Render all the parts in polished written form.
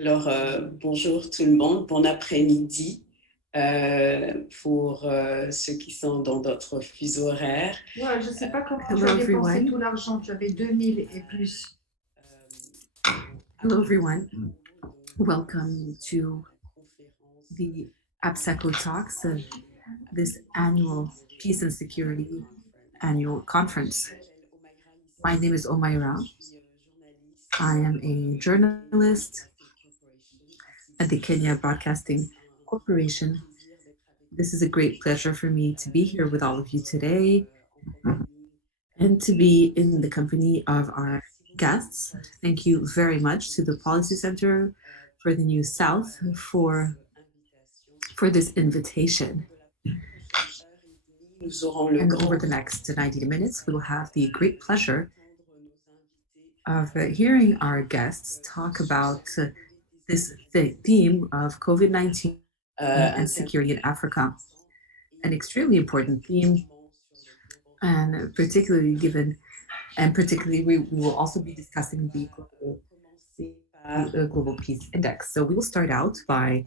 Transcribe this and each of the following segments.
Alors, bonjour tout le monde, bon après-midi pour ceux qui sont dans d'autres fuseaux horaires. Ouais, je ne sais pas comment tu as dépensé tout l'argent, tu avais 2000 et plus. Hello everyone, welcome to the APSACO talks, this annual Peace and Security annual conference. My name is Omaira. I am a journalist at the Kenya Broadcasting Corporation. This is a great pleasure for me to be here with all of you today and to be in the company of our guests. Thank you very much to the Policy Center for the New South for this invitation. And over the next 90 minutes, we will have the great pleasure of hearing our guests talk about this theme of COVID-19 and security in Africa, an extremely important theme, and particularly we will also be discussing the Global Peace Index. So we will start out by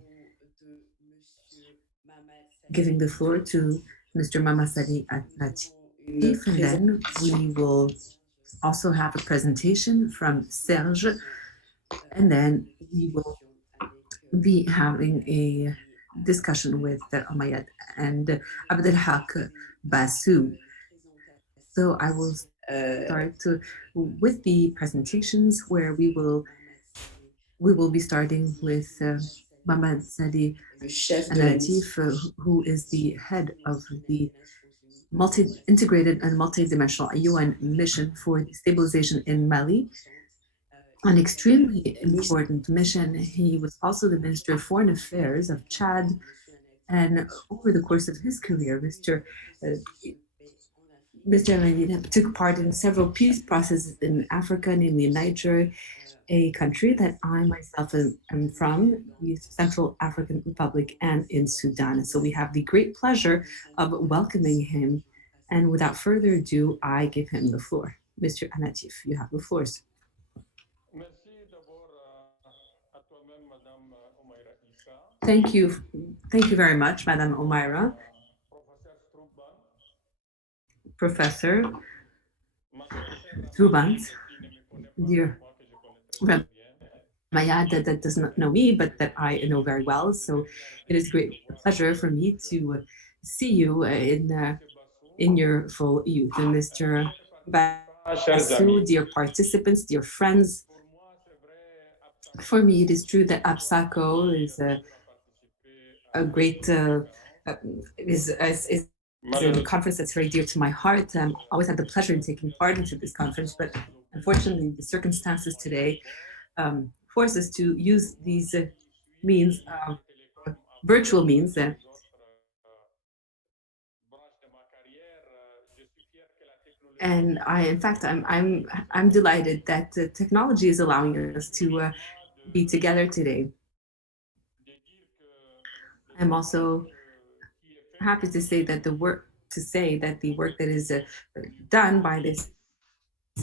giving the floor to Mr. Mamasadi Latif, and then we will also have a presentation from Serge, and then we will be having a discussion with Amayat and Abdelhak Basu. So I will start with the presentations, where we will be starting with Mamad Sadi Latif, who is the head of the integrated and multidimensional UN mission for stabilization in Mali, an extremely important mission. He was also the Minister of Foreign Affairs of Chad, and over the course of his career, Mr. Medina took part in several peace processes in Africa, namely Niger, a country that I myself am from, the Central African Republic, and in Sudan. So we have the great pleasure of welcoming him. And without further ado, I give him the floor. Mr. Anatif, you have the floors. Thank you. Thank you very much, Madame Omaira. Professor Trubant, dear Maya, that does not know me, but that I know very well. So it is a great pleasure for me to see you in your full youth. And Mr. Basu, dear participants, dear friends, for me it is true that APSACO is a great is a conference that's very dear to my heart. I always had the pleasure in taking part into this conference, but unfortunately the circumstances today force us to use these means, virtual means. And in fact, I'm delighted that technology is allowing us to be together today. I'm also happy to say that the work that is done by this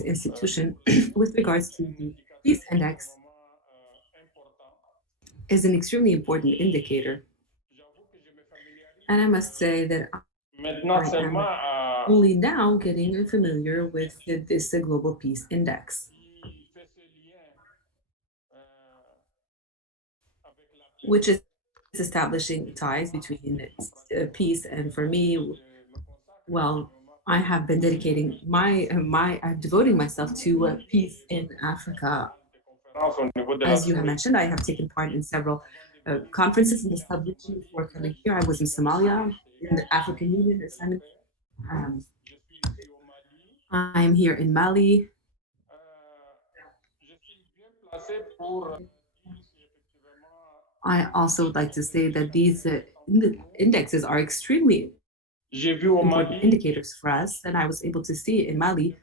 institution with regards to the Peace Index is an extremely important indicator. And I must say that I am only now getting familiar with this Global Peace Index, which is establishing ties between peace. And for me, well, I have been dedicating I'm devoting myself to peace in Africa. As you have mentioned, I have taken part in several conferences in the sub-region before coming here. I was in Somalia, in the African Union assignment. I'm here in Mali. I also would like to say that these indexes are extremely important indicators for us, and I was able to see in Mali.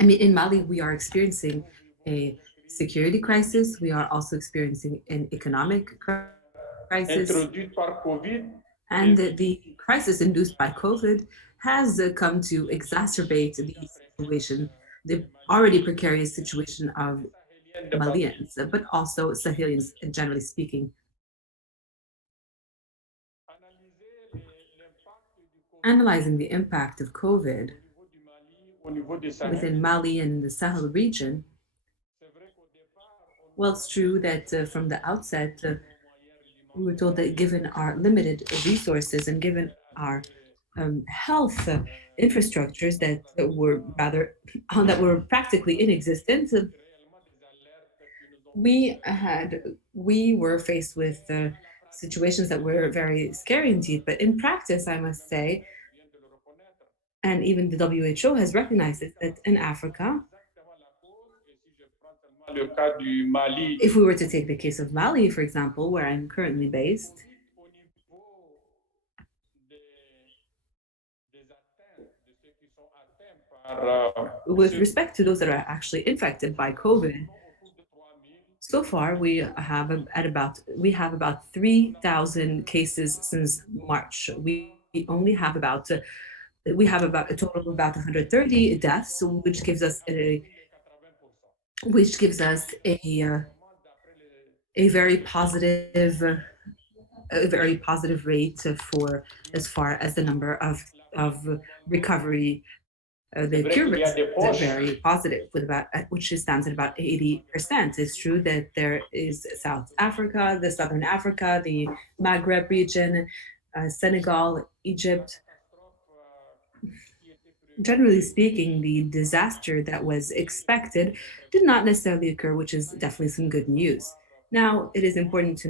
In Mali, we are experiencing a security crisis. We are also experiencing an economic crisis. And the crisis induced by COVID has come to exacerbate the situation, the already precarious situation of Malians, but also Sahelians, generally speaking. Analyzing the impact of COVID within Mali and the Sahel region, well, it's true that from the outset, we were told that given our limited resources and given our health infrastructures that were rather that were practically inexistent, we were faced with situations that were very scary indeed. But in practice, I must say, and even the WHO has recognized it, that in Africa, if we were to take the case of Mali, for example, where I'm currently based, with respect to those that are actually infected by COVID, so far we have about 3,000 cases since March. We only have about we have about a total of about 130 deaths, which gives us a very positive rate for as far as the number of recovery. The cure rate is very positive, with about which stands at about 80%. It's true that there is South Africa, the Southern Africa, the Maghreb region, Senegal, Egypt. Generally speaking, the disaster that was expected did not necessarily occur, which is definitely some good news. Now, it is important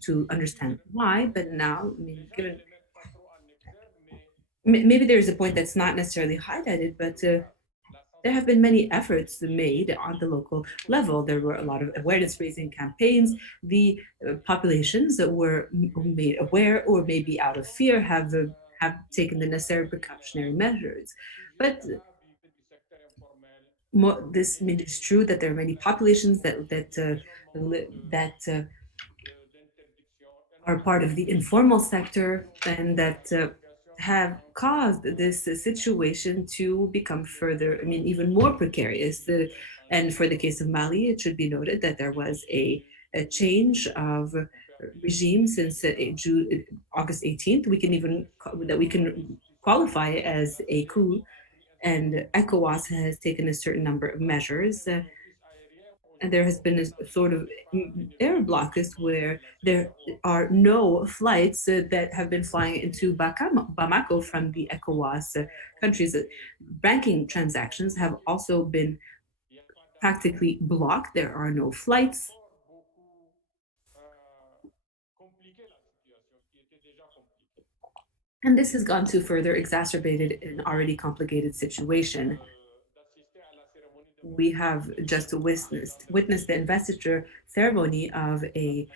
to understand why, but now, I mean, given maybe there is a point that's not necessarily highlighted, but there have been many efforts made on the local level. There were a lot of awareness raising campaigns. The populations that were made aware, or maybe out of fear, have taken the necessary precautionary measures. But this I mean, it's true that there are many populations that are part of the informal sector and that have caused this situation to become further, I mean, even more precarious. And for the case of Mali, it should be noted that there was a change of regime since August 18th. We can qualify as a coup, and ECOWAS has taken a certain number of measures. And there has been a sort of air blockage where there are no flights that have been flying into Bamako from the ECOWAS countries. Banking transactions have also been practically blocked. There are no flights. And this has gone to further exacerbated an already complicated situation. We have just witnessed the investiture ceremony of a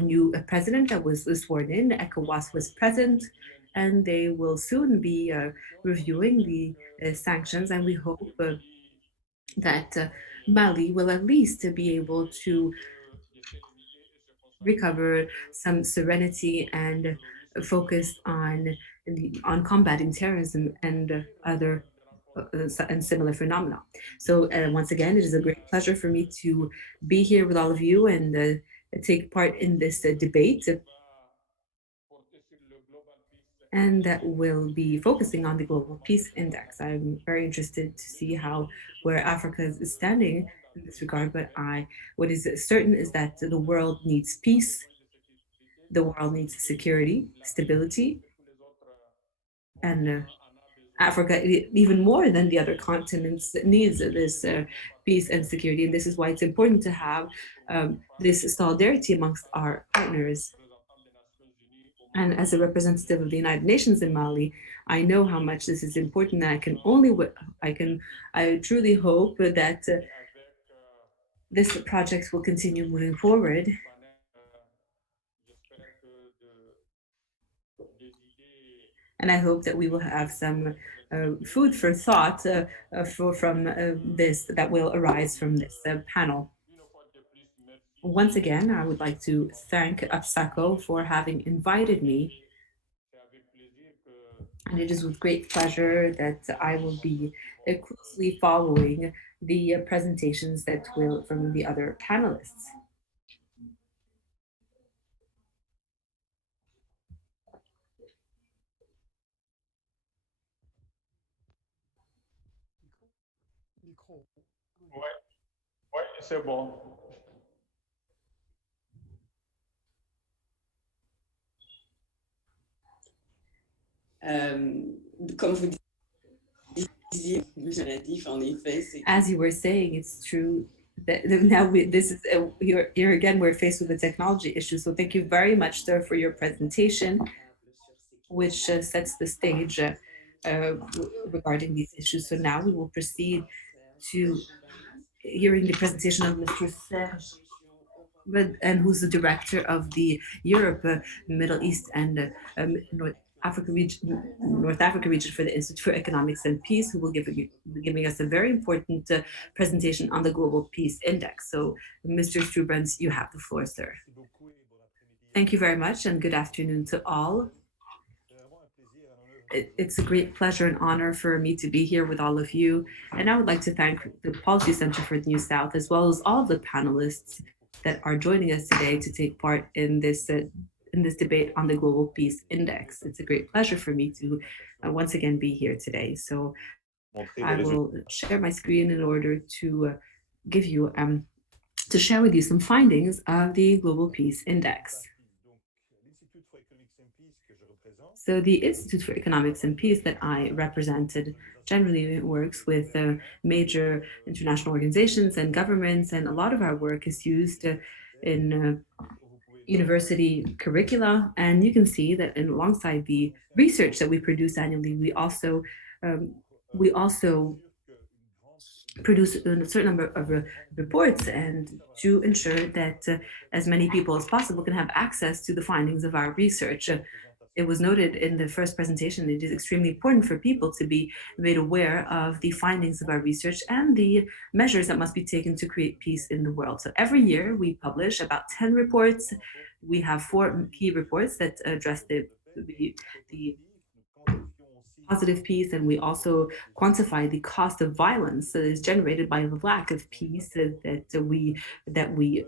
new president that was sworn in. ECOWAS was present, and they will soon be reviewing the sanctions. And we hope that Mali will at least be able to recover some serenity and focus on combating terrorism and other and similar phenomena. So once again, it is a great pleasure for me to be here with all of you and take part in this debate, and that will be focusing on the Global Peace Index. I'm very interested to see where Africa is standing in this regard, but what is certain is that the world needs peace, the world needs security, stability, and Africa, even more than the other continents, needs this peace and security. And this is why it's important to have this solidarity amongst our partners. And as a representative of the United Nations in Mali, I know how much this is important. And I truly hope that this project will continue moving forward. And I hope that we will have some food for thought from this that will arise from this panel. Once again, I would like to thank APSACO for having invited me And it is with great pleasure that I will be closely following the presentations that will from the other panelists. Ouais, ouais, c'est bon. Comme vous disiez, en effet, c'est As you were saying, it's true that now this is here again we're faced with a technology issue. So thank you very much, sir, for your presentation, which sets the stage regarding these issues. So now we will proceed to hearing the presentation of Mr. Serge, and who's the director of the Europe, Middle East, and North Africa region for the Institute for Economics and Peace, who will be giving us a very important presentation on the Global Peace Index. So, Mr. Strubrens, you have the floor, sir. Thank you very much, and good afternoon to all. It's a great pleasure and honor for me to be here with all of you. And I would like to thank the Policy Center for the New South, as well as all of the panelists that are joining us today to take part in this debate on the Global Peace Index. It's a great pleasure for me to once again be here today. So I will share my screen in order to give you, to share with you some findings of the Global Peace Index. So the Institute for Economics and Peace that I represented generally works with major international organizations and governments, and a lot of our work is used in university curricula. And you can see that alongside the research that we produce annually, we also produce a certain number of reports, and to ensure that as many people as possible can have access to the findings of our research. It was noted in the first presentation, it is extremely important for people to be made aware of the findings of our research and the measures that must be taken to create peace in the world. So every year we publish about 10 reports. We have 4 key reports that address the positive peace, and we also quantify the cost of violence that is generated by the lack of peace that we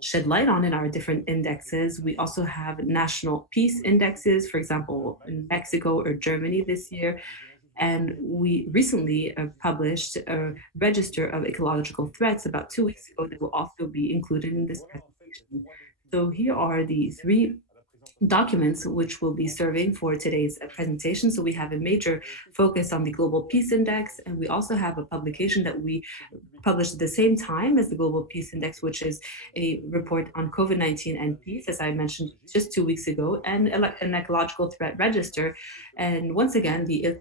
shed light on in our different indexes. We also have national peace indexes, for example, in Mexico or Germany this year. And we recently published a register of ecological threats about 2 weeks ago that will also be included in this presentation. So here are the 3 documents which will be serving for today's presentation. So we have a major focus on the Global Peace Index, and we also have a publication that we published at the same time as the Global Peace Index, which is a report on COVID-19 and peace, as I mentioned just 2 weeks ago, and an ecological threat register. And once again, the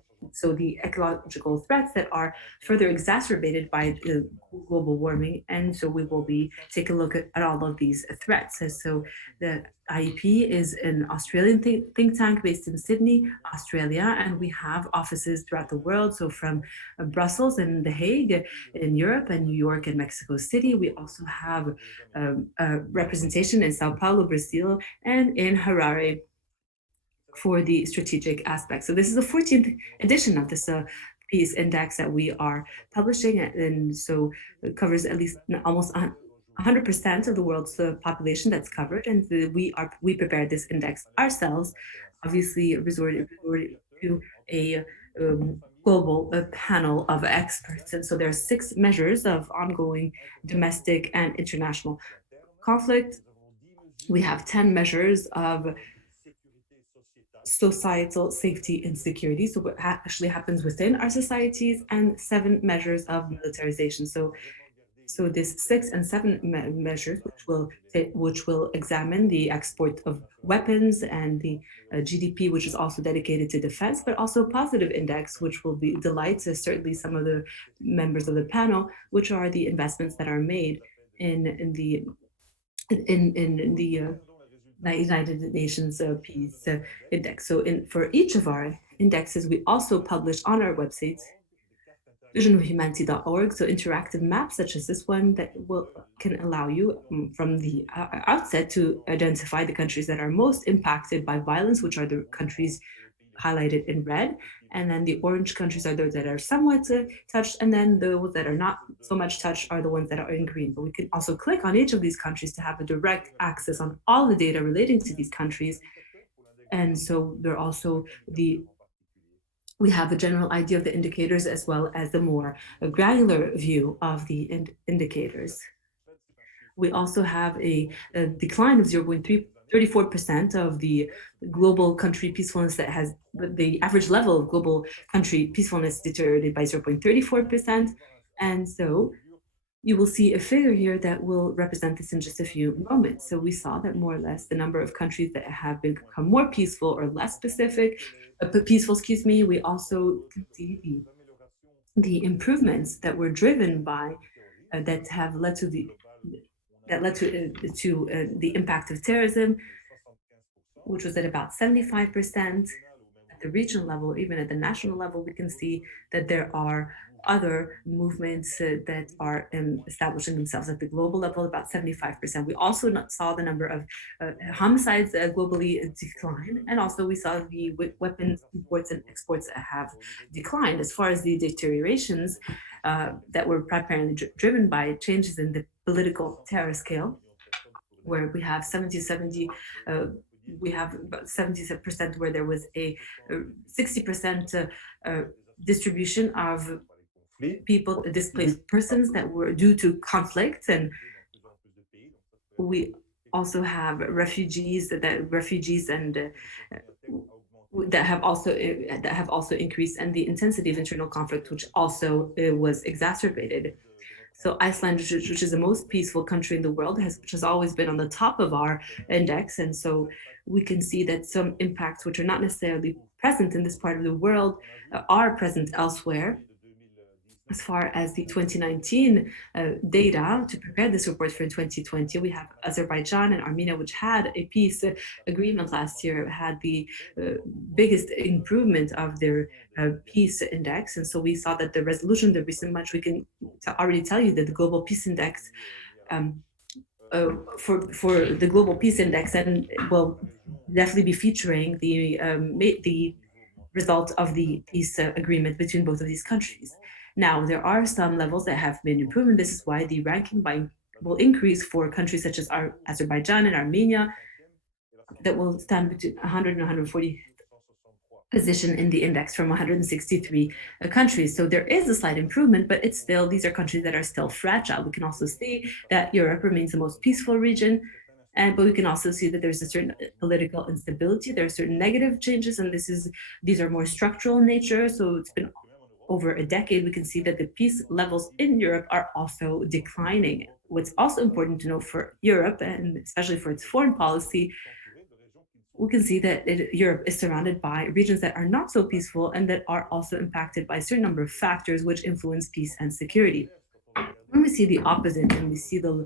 ecological threats that are further exacerbated by global warming. And so we will be taking a look at all of these threats. And so the IEP is an Australian think tank based in Sydney, Australia, and we have offices throughout the world. So from Brussels and The Hague in Europe, and New York and Mexico City. We also have a representation in Sao Paulo, Brazil, and in Harare for the strategic aspects. So this is the 14th edition of this Peace Index that we are publishing, and so it covers at least almost 100% of the world's population that's covered, and we prepared this index ourselves, obviously resorted to a global panel of experts. And so there are 6 measures of ongoing domestic and international conflict. We have 10 measures of societal safety and security, so what actually happens within our societies, and 7 measures of militarization. So this 6 and 7 measures, which will examine the export of weapons and the GDP, which is also dedicated to defense, but also a positive index, which will be delight to certainly some of the members of the panel, which are the investments that are made in the United Nations Peace Index. So for each of our indexes, we also publish on our website visionofhumanity.org, so interactive maps such as this one that can allow you from the outset to identify the countries that are most impacted by violence, which are the countries highlighted in red. And then the orange countries are those that are somewhat touched, and then those that are not so much touched are the ones that are in green. But we can also click on each of these countries to have a direct access on all the data relating to these countries. And so there are also we have a general idea of the indicators as well as the more granular view of the indicators. We also have a decline of 0.34% of the global country peacefulness that has the average level of global country peacefulness deteriorated by 0.34%. And so you will see a figure here that will represent this in just a few moments. So we saw that more or less the number of countries that have become more peaceful or less peaceful, we also can see the improvements that were driven by that have led to the impact of terrorism, which was at about 75%. At the regional level, or even at the national level, we can see that there are other movements that are establishing themselves at the global level, about 75%. We also saw the number of homicides globally decline, and also we saw the weapons imports and exports have declined. As far as the deteriorations that were primarily driven by changes in the political terror scale, where we have 70, we have about 70% where there was a 60% distribution of people, displaced persons that were due to conflicts, and we also have refugees and that have also increased, and the intensity of internal conflict, which also was exacerbated. So Iceland, which is the most peaceful country in the world, which has always been on the top of our index. And so we can see that some impacts which are not necessarily present in this part of the world are present elsewhere. As far as the 2019 data to prepare this report for 2020, we have Azerbaijan and Armenia, which had a peace agreement last year, had the biggest improvement of their peace index. And so we saw that the resolution, the recent month, we can already tell you that the global peace index for the global peace index, and will definitely be featuring the result of the peace agreement between both of these countries. Now, there are some levels that have been improved. This is why the ranking will increase for countries such as Azerbaijan and Armenia, that will stand between 100 and 140 position in the index from 163 countries. So there is a slight improvement, but it's still, these are countries that are still fragile. We can also see that Europe remains the most peaceful region, but we can also see that there's a certain political instability. There are certain negative changes, and these are more structural in nature. So it's been over a decade. We can see that the peace levels in Europe are also declining. What's also important to note for Europe, and especially for its foreign policy, we can see that Europe is surrounded by regions that are not so peaceful and that are also impacted by a certain number of factors which influence peace and security. When we see the opposite and we see the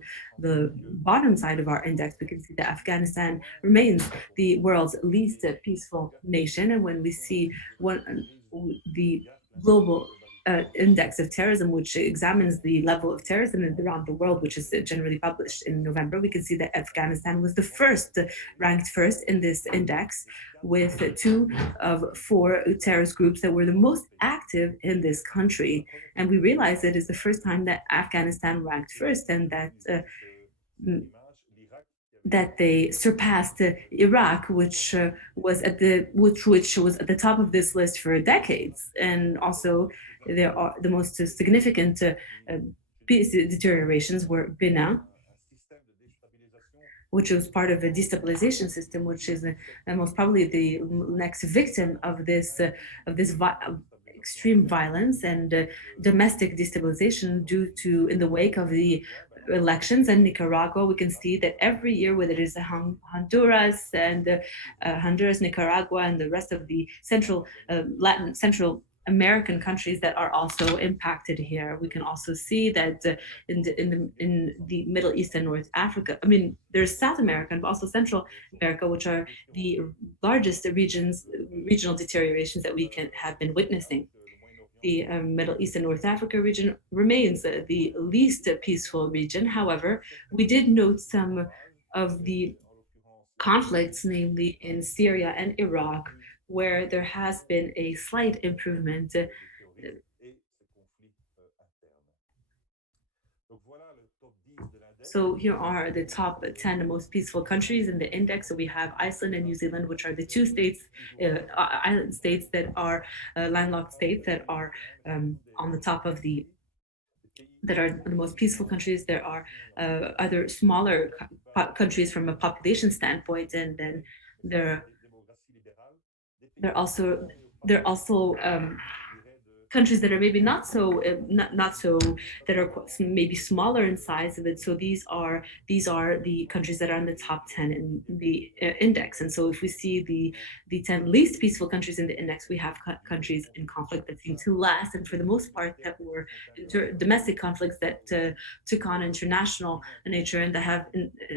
bottom side of our index, we can see that Afghanistan remains the world's least peaceful nation. And when we see the global index of terrorism, which examines the level of terrorism around the world, which is generally published in November, we can see that Afghanistan was ranked first in this index, with 2 of 4 terrorist groups that were the most active in this country. And we realized that it's the first time that Afghanistan ranked first, and that they surpassed Iraq, which was at the top of this list for decades. And also, there are the most significant peace deteriorations were Benin, which was part of a destabilization system, which is most probably the next victim of this extreme violence and domestic destabilization due to, in the wake of the elections. In Nicaragua, we can see that every year, whether it is Honduras, Nicaragua, and the rest of the Central American countries that are also impacted here. We can also see that in the Middle East and North Africa, there's South America, but also Central America, which are the largest regional deteriorations that we have been witnessing. The Middle East and North Africa region remains the least peaceful region. However, we did note some of the conflicts, namely in Syria and Iraq, where there has been a slight improvement. So here are the top 10 most peaceful countries in the index. So we have Iceland and New Zealand, which are the two states, island states that are landlocked states that are on the top of that are the most peaceful countries. There are other smaller countries from a population standpoint, and then there are also countries that are maybe not so that are maybe smaller in size of it. So these are the countries that are in the top 10 in the index. And so if we see the 10 least peaceful countries in the index, we have countries in conflict that seem to last, and for the most part that were domestic conflicts that took on international nature and that have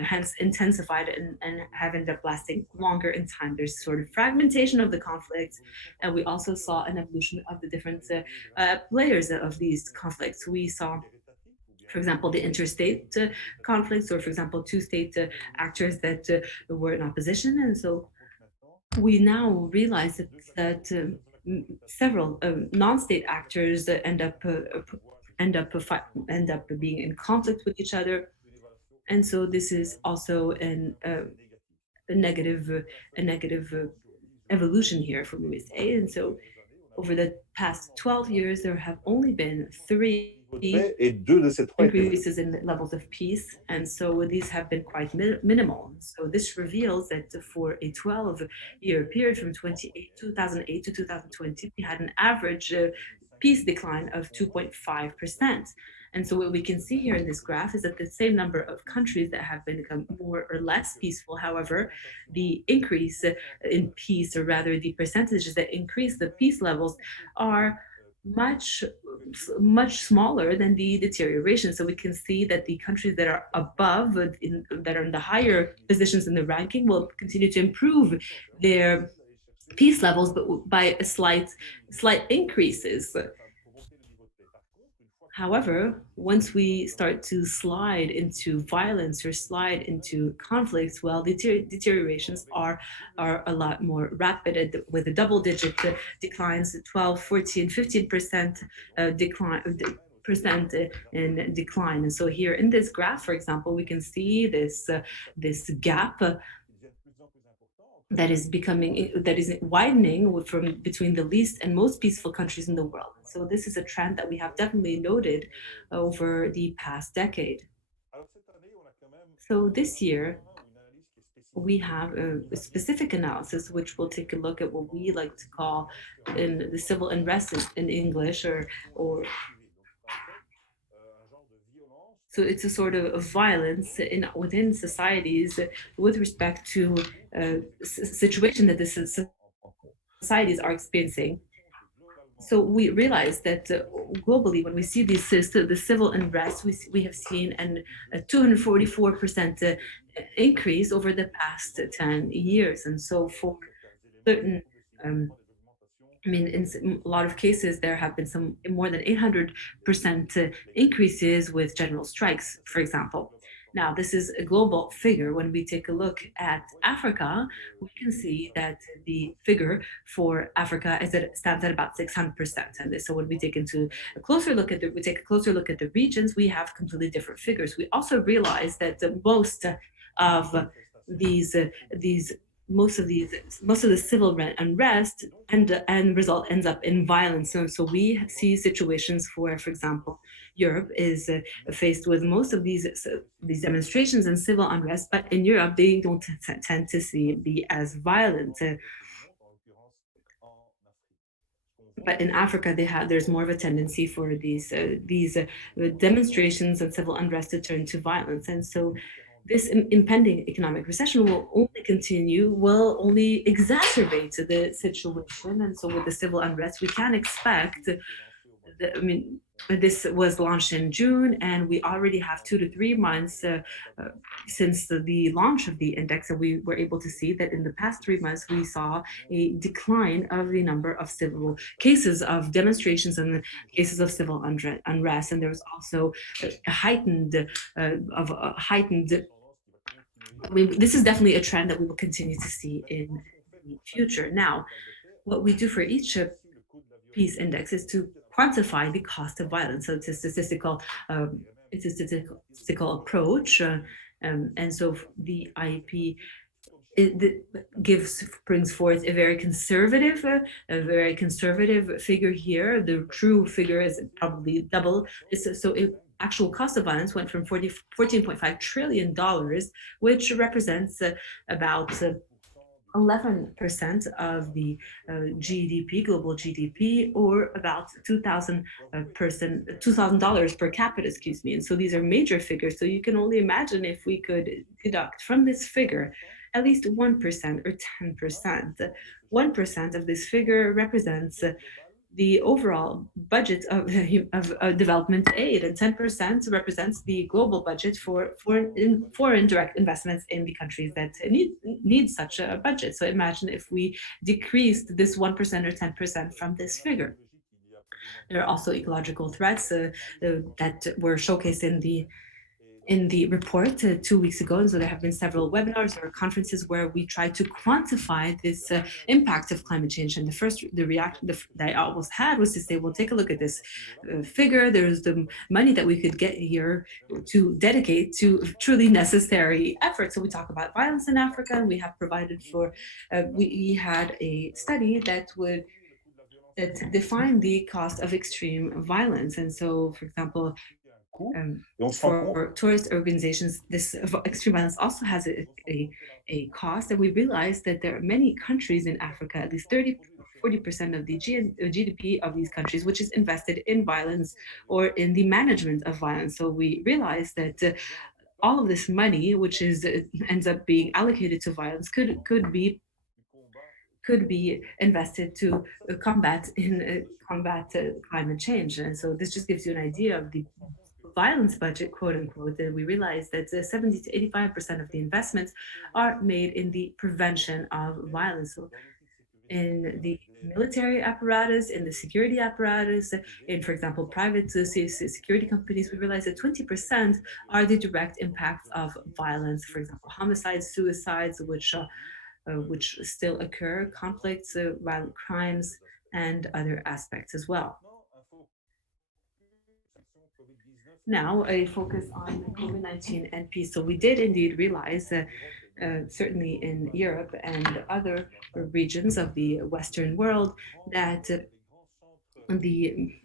hence intensified and have ended up lasting longer in time. There's sort of fragmentation of the conflicts, and we also saw an evolution of the different players of these conflicts. We saw, for example, the interstate conflicts, or for example, two-state actors that were in opposition. And so we now realize that several non-state actors end up being in conflict with each other. And so this is also a negative evolution here, for we say. And so over the past 12 years, there have only been 3 increases in levels of peace, and so these have been quite minimal. So this reveals that for a 12-year period from 2008 to 2020, we had an average peace decline of 2.5%. And so what we can see here in this graph is that the same number of countries that have become more or less peaceful. However, the increase in peace, or rather the percentages that increase the peace levels, are much smaller than the deterioration. So we can see that the countries that are above, that are in the higher positions in the ranking, will continue to improve their peace levels, but by a slight increases. However, once we start to slide into violence or slide into conflicts, well, deteriorations are a lot more rapid, with a double-digit declines, 12, 14, 15% decline in decline. And so here in this graph, for example, we can see this gap that is widening from between the least and most peaceful countries in the world. So this is a trend that we have definitely noted over the past decade. So this year, we have a specific analysis which will take a look at what we like to call in the civil unrest in English, or so it's a sort of violence within societies with respect to situation that the societies are experiencing. So we realize that globally, when we see the civil unrest, we have seen a 244% increase over the past 10 years. And so for certain in a lot of cases, there have been some more than 800% increases with general strikes, for example. Now, this is a global figure. When we take a look at Africa, we can see that the figure for Africa stands at about 600%. And so when we take a closer look at the regions, we have completely different figures. We also realize that most of the civil unrest ends up in violence. So we see situations where, for example, Europe is faced with most of these demonstrations and civil unrest, but in Europe they don't tend to be as violent. But in Africa, there's more of a tendency for these demonstrations and civil unrest to turn to violence. And so this impending economic recession will only exacerbate the situation. And so with the civil unrest, we can expect, this was launched in June, and we already have 2 to 3 months since the launch of the index, and we were able to see that in the past 3 months, we saw a decline of the number of civil cases of demonstrations and cases of civil unrest. And there was also a heightened this is definitely a trend that we will continue to see in the future. Now, what we do for each peace index is to quantify the cost of violence. So it's a statistical approach. And so the IEP brings forth a very conservative figure here. The true figure is probably double. So actual cost of violence went from $14.5 trillion, which represents about 11% of the GDP, global GDP, or about $2,000 per capita, excuse me. And so these are major figures. So you can only imagine if we could deduct from this figure at least 1% or 10%. 1% of this figure represents the overall budget of development aid, and 10% represents the global budget for foreign direct investments in the countries that need such a budget. So imagine if we decreased this 1% or 10% from this figure. There are also ecological threats that were showcased in the report 2 weeks ago. And so there have been several webinars or conferences where we try to quantify this impact of climate change. And the reaction that I always had was to say, well, take a look at this figure. There's the money that we could get here to dedicate to truly necessary efforts. So we talk about violence in Africa, and we have provided for, we had a study that defined the cost of extreme violence. And so, for example, for tourist organizations, this extreme violence also has a cost, and we realized that there are many countries in Africa, at least 40% of the GDP of these countries, which is invested in violence or in the management of violence. So we realized that all of this money, which ends up being allocated to violence, could be invested to combat climate change. And so this just gives you an idea of the violence budget, quote unquote. And we realize that 70 to 85% of the investments are made in the prevention of violence. So in the military apparatus, in the security apparatus, in, for example, private security companies, we realize that 20% are the direct impacts of violence. For example, homicides, suicides, which still occur, conflicts, violent crimes, and other aspects as well. Now, a focus on COVID-19 and peace. So we did indeed realize, certainly in Europe and other regions of the Western world, that the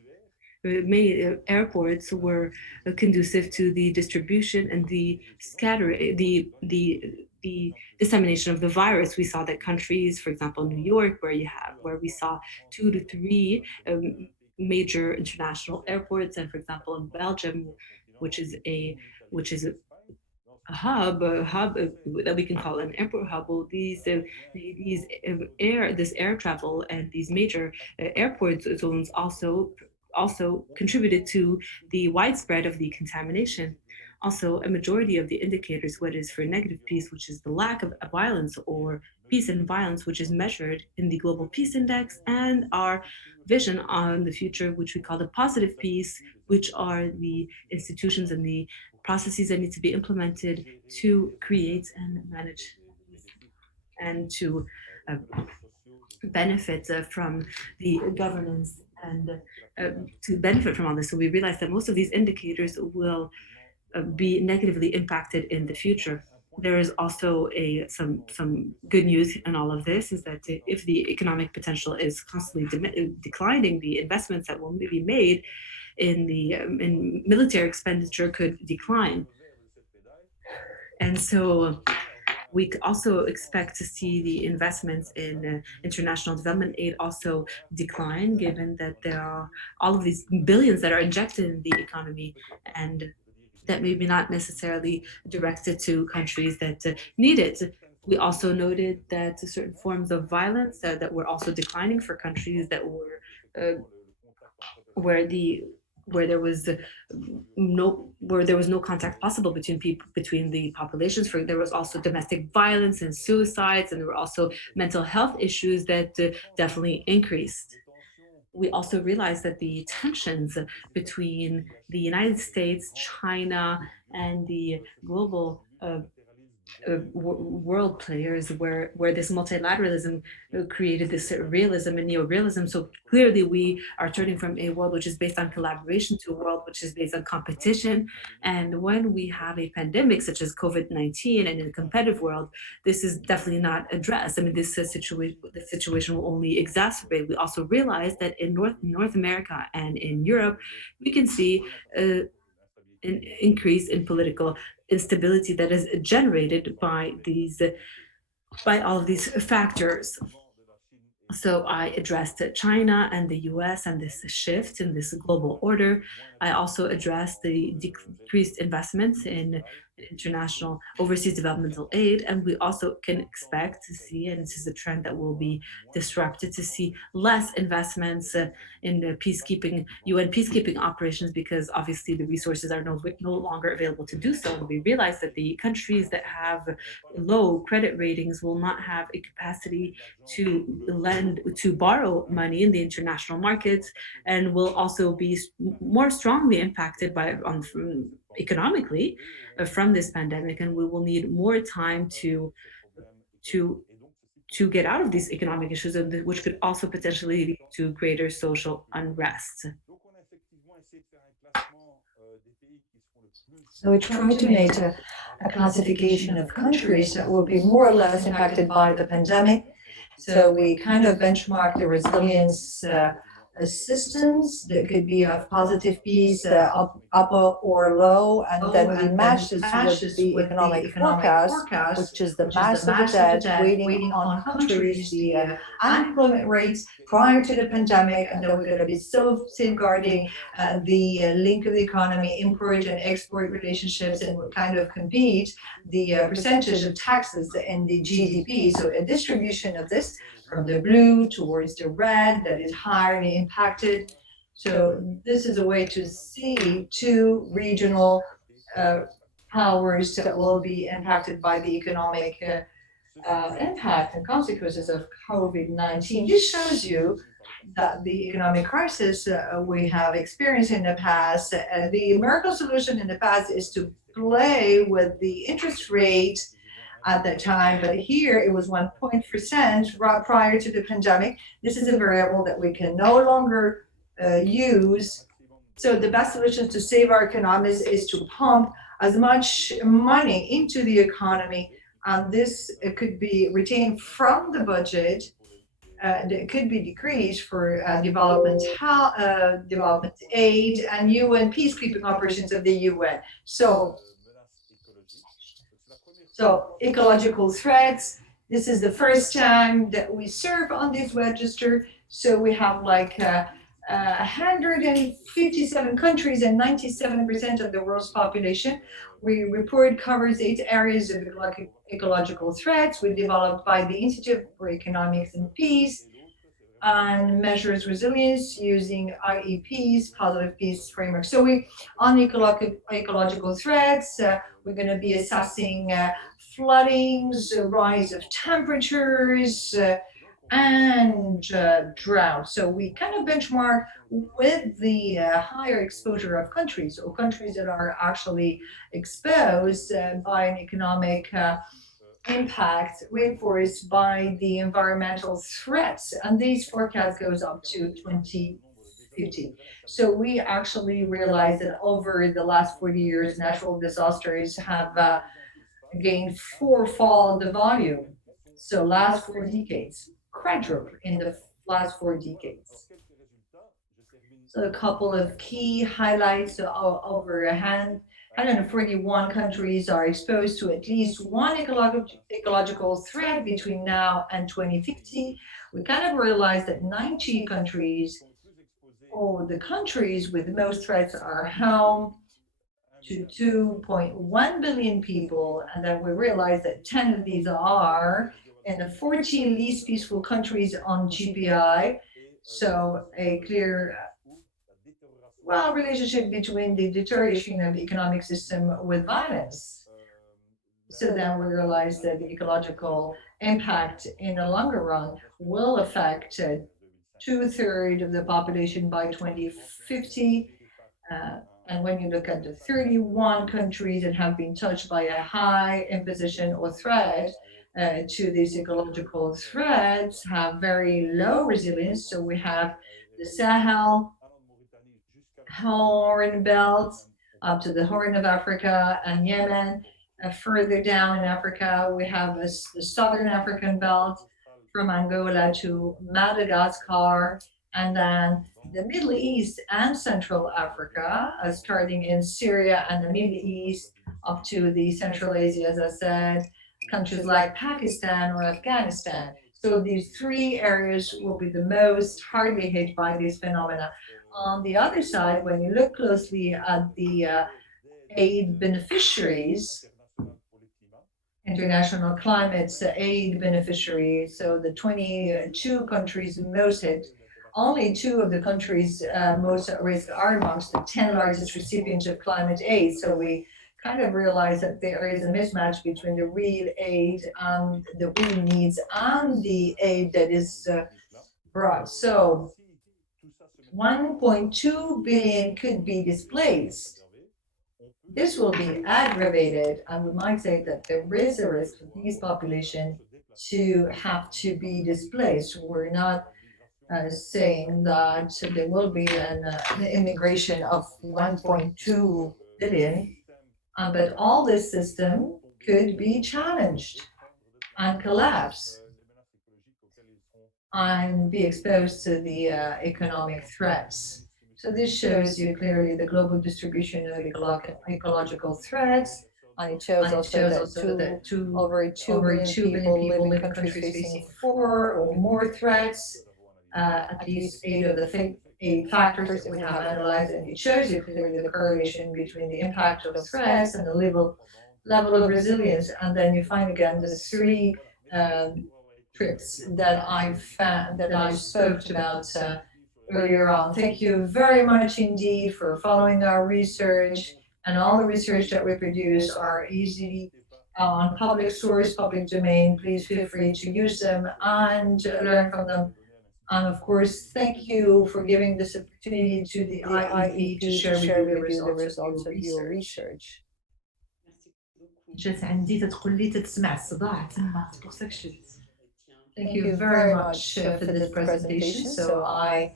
airports were conducive to the distribution and the dissemination of the virus. We saw that countries, for example, New York, where we saw 2 to 3 major international airports, and for example in Belgium, which is a hub that we can call an airport hub. Well, this air travel and these major airport zones also contributed to the widespread of the contamination. Also, a majority of the indicators, what is for negative peace, which is the lack of violence, or peace and violence, which is measured in the Global Peace Index, and our vision on the future, which we call the positive peace, which are the institutions and the processes that need to be implemented to create and manage and to benefit from the governance and to benefit from all this. So we realize that most of these indicators will be negatively impacted in the future. There is also some good news in all of this, is that if the economic potential is constantly declining, the investments that will be made in military expenditure could decline. And so we also expect to see the investments in international development aid also decline, given that there are all of these billions that are injected in the economy, and that maybe not necessarily directed to countries that need it. We also noted that certain forms of violence that were also declining for countries that were where there was no contact possible between the populations. There was also domestic violence and suicides, and there were also mental health issues that definitely increased. We also realized that the tensions between the United States, China, and the global world players where this multilateralism created this realism and neorealism. So clearly we are turning from a world which is based on collaboration to a world which is based on competition. And when we have a pandemic such as COVID-19 and in a competitive world, this is definitely not addressed. I mean, this situation will only exacerbate. We also realize that in North America and in Europe, we can see an increase in political instability that is generated by all of these factors. So I addressed China and the US and this shift in this global order. I also addressed the decreased investments in international overseas developmental aid. And we also can expect to see, and this is a trend that will be disrupted, to see less investments in the peacekeeping, UN peacekeeping operations, because obviously the resources are no longer available to do so. And we realize that the countries that have low credit ratings will not have a capacity to borrow money in the international markets, and will also be more strongly impacted economically from this pandemic, and we will need more time to get out of these economic issues, which could also potentially lead to greater social unrest. So we try to make a classification of countries that will be more or less impacted by the pandemic. So we kind of benchmark the resilience systems that could be of positive peace, upper or low, and then we match this with the economic forecast, which is the mass of the debt waiting on countries, the unemployment rates prior to the pandemic, and then we're going to be safeguarding the link of the economy, import and export relationships, and kind of compete the percentage of taxes in the GDP. So a distribution of this from the blue towards the red that is highly impacted. So this is a way to see two regional powers that will be impacted by the economic impact and consequences of COVID-19. This shows you that the economic crisis we have experienced in the past, the American solution in the past is to play with the interest rate at that time, but here it was 1% prior to the pandemic. This is a variable that we can no longer use. So the best solution to save our economies is to pump as much money into the economy, and this could be retained from the budget. It could be decreased for development aid and UN peacekeeping operations of the UN. So ecological threats, this is the first time that we serve on this register. So we have like 157 countries and 97% of the world's population. We report covers 8 areas of ecological threats we developed by the Institute for Economics and Peace, and measures resilience using IEP's positive peace framework. So on ecological threats, we're going to be assessing floodings, rise of temperatures, and drought. So we kind of benchmark with the higher exposure of countries, or countries that are actually exposed by an economic impact reinforced by the environmental threats. And these forecasts goes up to 2050. So we actually realized that over the last 40 years, natural disasters have gained fourfold the volume. So last 4 decades, quadruple in the last 4 decades. So a couple of key highlights over a hand. 141 countries are exposed to at least one ecological threat between now and 2050. We kind of realized that 90 countries, or the countries with the most threats, are home to 2.1 billion people, and then we realized that 10 of these are in the 14 least peaceful countries on GPI. So a clear relationship between the deterioration of the economic system with violence. So then we realized that the ecological impact in the longer run will affect 2/3 of the population by 2050. And when you look at the 31 countries that have been touched by a high imposition or threat to these ecological threats, have very low resilience. So we have the Sahel, Horn Belt, up to the Horn of Africa and Yemen. Further down in Africa, we have the Southern African Belt from Angola to Madagascar, and then the Middle East and Central Africa, starting in Syria and the Middle East up to the Central Asia, as I said, countries like Pakistan or Afghanistan. So these three areas will be the most hardly hit by these phenomena. On the other side, when you look closely at the aid beneficiaries, international climate aid beneficiaries, so the 22 countries most hit, only 2 of the countries most at risk are amongst the 10 largest recipients of climate aid. So we kind of realize that there is a mismatch between the real aid and the real needs and the aid that is brought. So 1.2 billion could be displaced. This will be aggravated, and we might say that there is a risk for these populations to have to be displaced. We're not saying that there will be an immigration of 1.2 billion, but all this system could be challenged and collapse and be exposed to the economic threats. So this shows you clearly the global distribution of ecological threats. And it shows also that over 2 billion people live in countries facing 4 or more threats, at least 8 of the 8 factors that we have analyzed, and it shows you clearly the correlation between the impact of threats and the level of resilience. And then you find again the 3 trips that I spoke about earlier on. Thank you very much indeed for following our research, and all the research that we produce are easily on public source, public domain. Please feel free to use them and learn from them. And of course, thank you for giving this opportunity to the IEP to share with you the results of your research. جات عندي تتقول لي تتسمع الصداع تما c'est pour ça que je te dis. Thank you very much for this presentation. So I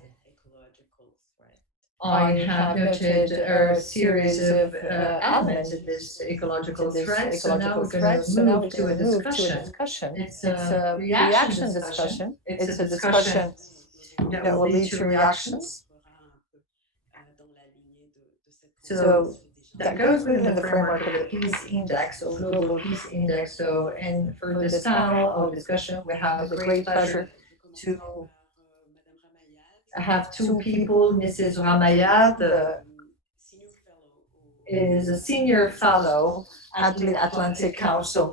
have noted a series of elements of this ecological threat. So now we're going to move to a discussion. It's a reaction discussion. It's a discussion that will lead to reactions. So that goes within the framework of the Peace Index, or Global Peace Index. So, and for this panel of discussion, we have the great pleasure to have 2 people. Mrs. Ramayad is a senior fellow at the Atlantic Council.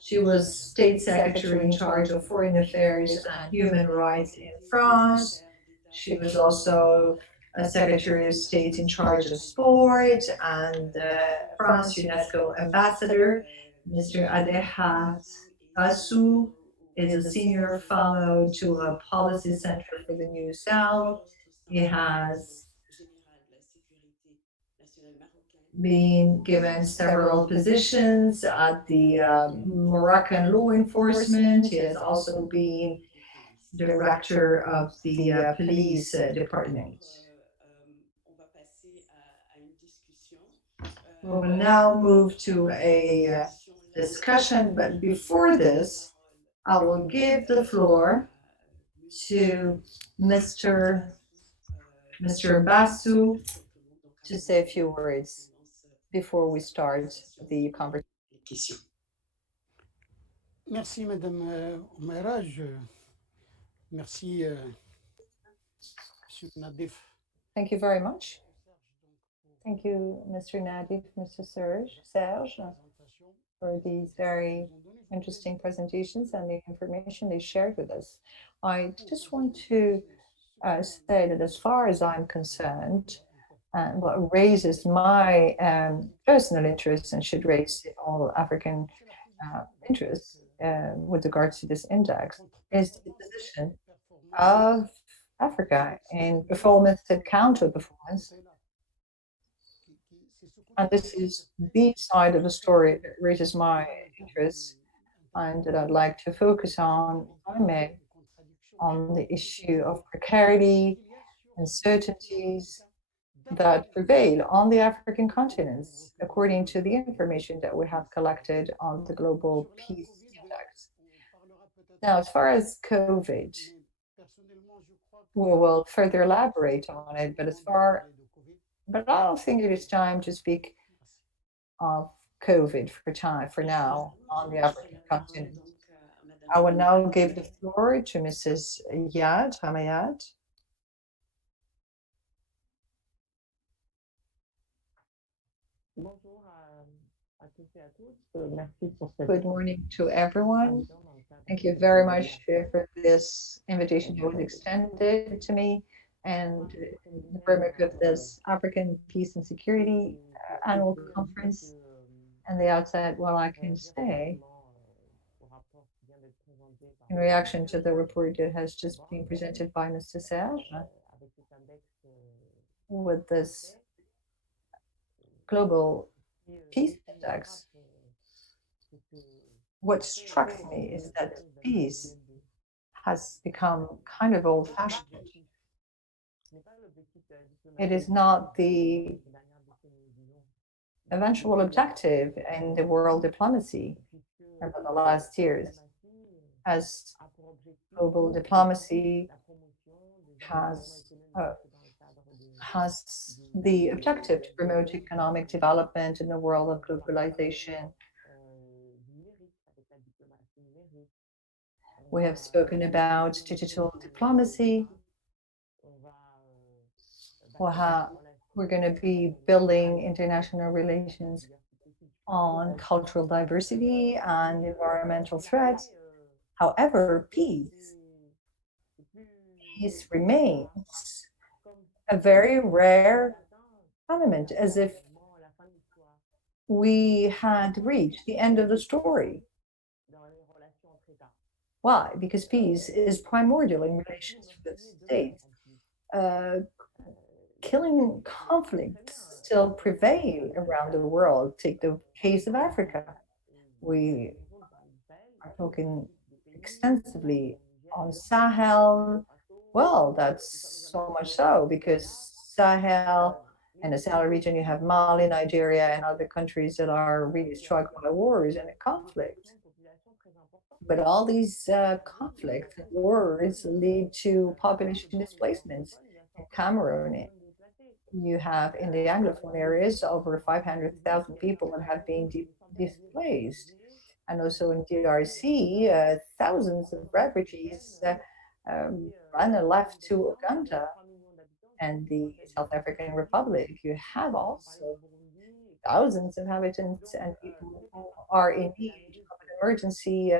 She was state secretary in charge of foreign affairs and human rights in France. She was also a Secretary of State in charge of sport and France UNESCO ambassador. Mr. Adehat Assou is a senior fellow to a policy center for the New South. He has been given several positions at the Moroccan law enforcement. He has also been director of the police department. We will now move to a discussion, but before this, I will give the floor to Mr. Basu to say a few words before we start the conversation. Merci, Madame Omaira. Merci, Monsieur Nadif. Thank you very much. Thank you, Mr. Nadif, Mr. Serge, for these very interesting presentations and the information they shared with us. I just want to say that as far as I'm concerned, and what raises my personal interest and should raise all African interests with regards to this index is the position of Africa in performance and counter-performance And this is the side of the story that raises my interest and that I'd like to focus on, if I may, on the issue of precarity, uncertainties that prevail on the African continents, according to the information that we have collected on the Global Peace Index. Now, as far as COVID, we will further elaborate on it, but I don't think it is time to speak of COVID for now on the African continent. I will now give the floor to Mrs. Yad Hamayad. Good morning to everyone. Thank you very much for this invitation that was extended to me and the framework of this African Peace and Security Annual Conference. And the outset, what I can say in reaction to the report that has just been presented by Mr. Serge with this Global Peace Index, what struck me is that peace has become kind of old-fashioned. It is not the eventual objective in the world diplomacy over the last years, as global diplomacy has the objective to promote economic development in the world of globalization. We have spoken about digital diplomacy. We're going to be building international relations on cultural diversity and environmental threats. However, peace remains a very rare element, as if we had reached the end of the story. Why? Because peace is primordial in relations with states. Killing conflicts still prevail around the world. Take the case of Africa. We are talking extensively on Sahel. Well, that's so much so because Sahel and the Sahel region, you have Mali, Nigeria, and other countries that are really struck by wars and conflict. But all these conflicts and wars lead to population displacements. In Cameroon, you have in the Anglophone areas over 500,000 people that have been displaced. And also in DRC, thousands of refugees ran and left to Uganda and the South African Republic. You have also thousands of inhabitants and people who are in need of an emergency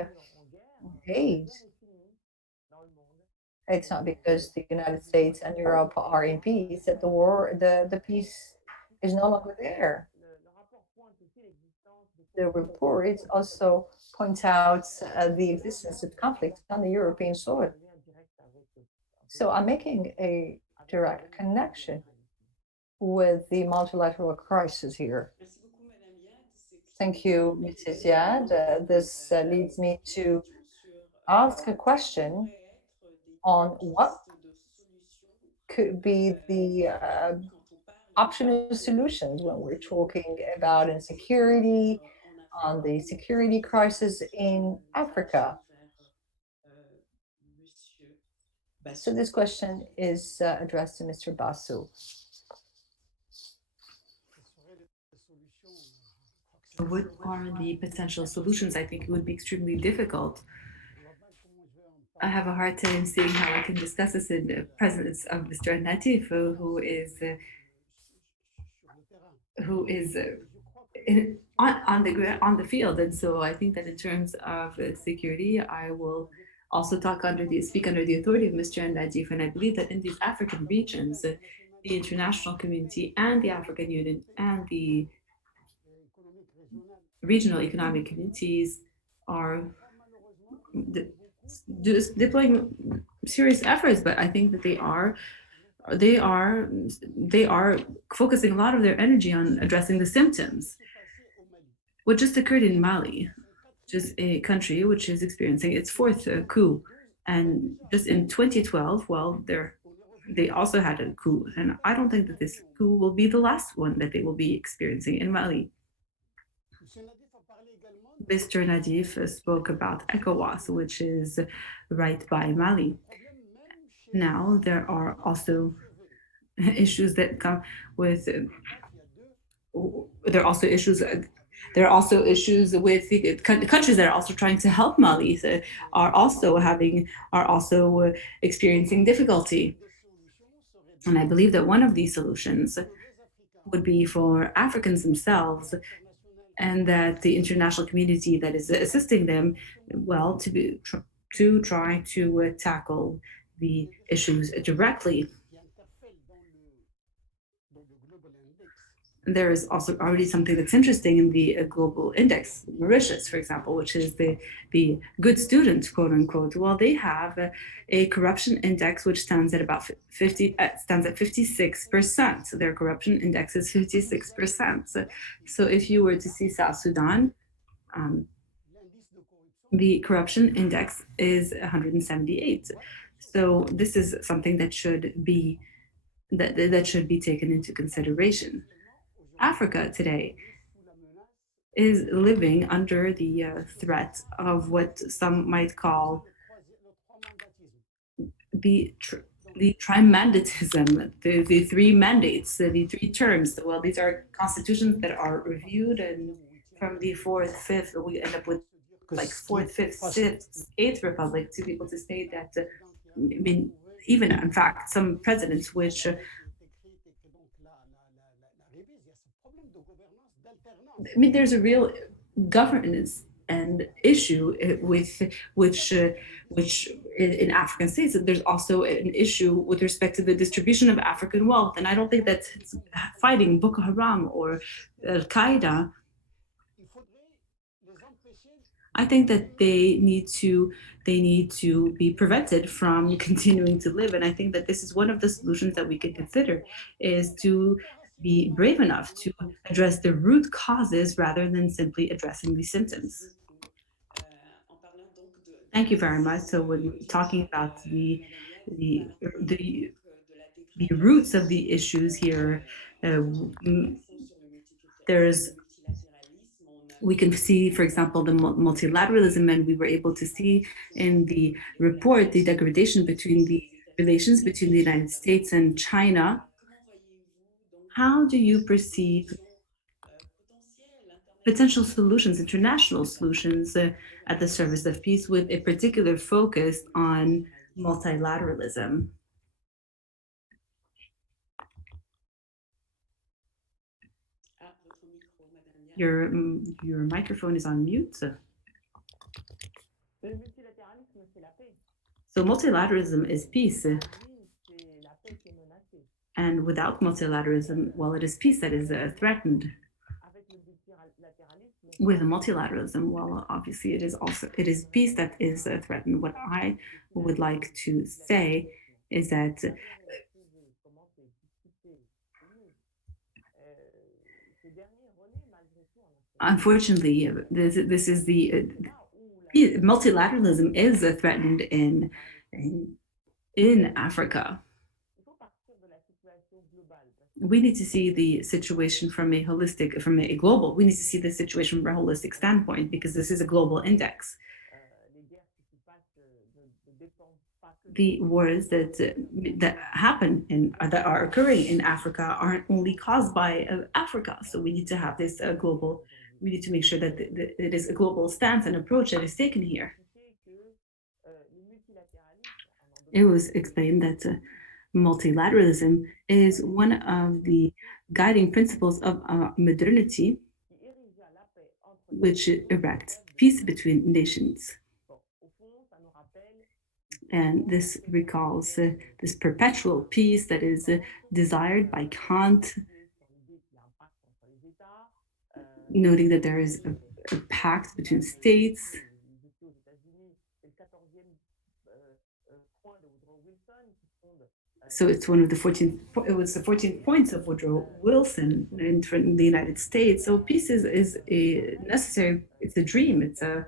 aid. It's not because the United States and Europe are in peace that the peace is no longer there. The report also points out the existence of conflict on the European soil. So I'm making a direct connection with the multilateral crisis here. Thank you, Mrs. Yad. This leads me to ask a question on what could be the optional solutions when we're talking about insecurity, on the security crisis in Africa. So this question is addressed to Mr. Basu. What are the potential solutions? I think it would be extremely difficult. I have a hard time seeing how I can discuss this in the presence of Mr. Natif, who is on the field. And so I think that in terms of security, I will also speak under the authority of Mr. Natif. And I believe that in these African regions, the international community and the African Union and the regional economic communities are deploying serious efforts, but I think that they are they are focusing a lot of their energy on addressing the symptoms. What just occurred in Mali, which is a country which is experiencing its fourth coup, and just in 2012, well, they also had a coup, and I don't think that this coup will be the last one that they will be experiencing in Mali. Mr. Nadif spoke about ECOWAS, which is right by Mali. Now, there are also issues that come with, there are also issues with the countries that are also trying to help Mali, are also experiencing difficulty. And I believe that one of these solutions would be for Africans themselves, and that the international community that is assisting them, well, to try to tackle the issues directly. There is also already something that's interesting in the global index, Mauritius, for example, which is the good student, quote unquote. Well, they have a corruption index which stands at about 56%. So their corruption index is 56%. So if you were to see South Sudan, the corruption index is 178. So this is something that should be taken into consideration. Africa today is living under the threat of what some might call the trimandatism, the three mandates, the three terms. Well, these are constitutions that are reviewed, and from the fourth, fifth, we end up with like fourth, fifth, sixth, eighth republic, to be able to say that, I mean, even in fact, some presidents which I mean, there's a real governance and issue with which in African states. There's also an issue with respect to the distribution of African wealth, and I don't think that fighting Boko Haram or Al Qaeda. I think that they need to be prevented from continuing to live, and I think that this is one of the solutions that we could consider, is to be brave enough to address the root causes rather than simply addressing the symptoms. Thank you very much. So when talking about the roots of the issues here, we can see, for example, the multilateralism, and we were able to see in the report the degradation between the relations between the United States and China. How do you perceive potential solutions, international solutions at the service of peace, with a particular focus on multilateralism? Your microphone is on mute. So multilateralism is peace. And without multilateralism, well, it is peace that is threatened. With multilateralism, well, obviously it is peace that is threatened. What I would like to say is that unfortunately, this is the multilateralism is threatened in Africa. We need to see the situation from a global. We need to see the situation from a holistic standpoint, because this is a global index. The wars that happen that are occurring in Africa aren't only caused by Africa. So we need to have this global. We need to make sure that it is a global stance and approach that is taken here. It was explained that multilateralism is one of the guiding principles of modernity, which erects peace between nations. And this recalls this perpetual peace that is desired by Kant, noting that there is a pact between states. So it's one of the 14th, it was the 14th points of Woodrow Wilson in the United States. So peace is a necessary, it's a dream, it's a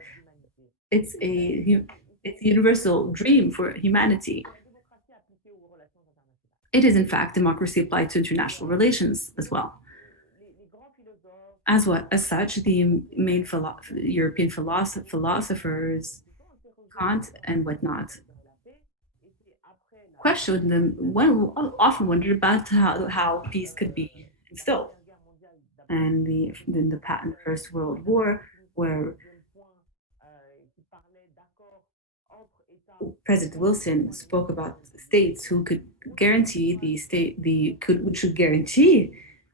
universal dream for humanity. It is in fact democracy applied to international relations as well. As such, the main European philosophers, Kant and whatnot, questioned them, often wondered about how peace could be instilled. And in the First World War, where President Wilson spoke about states who could guarantee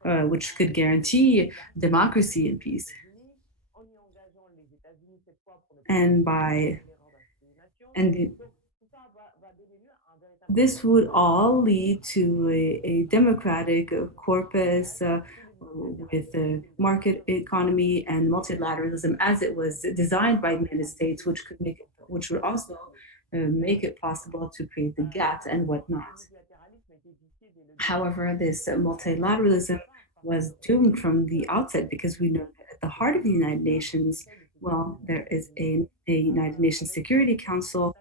which could guarantee democracy and peace. This would all lead to a democratic corpus with a market economy and multilateralism as it was designed by the United States, which would also make it possible to create the GATT and whatnot. However, this multilateralism was doomed from the outset because we know that at the heart of the United Nations, well, there is a United Nations Security Council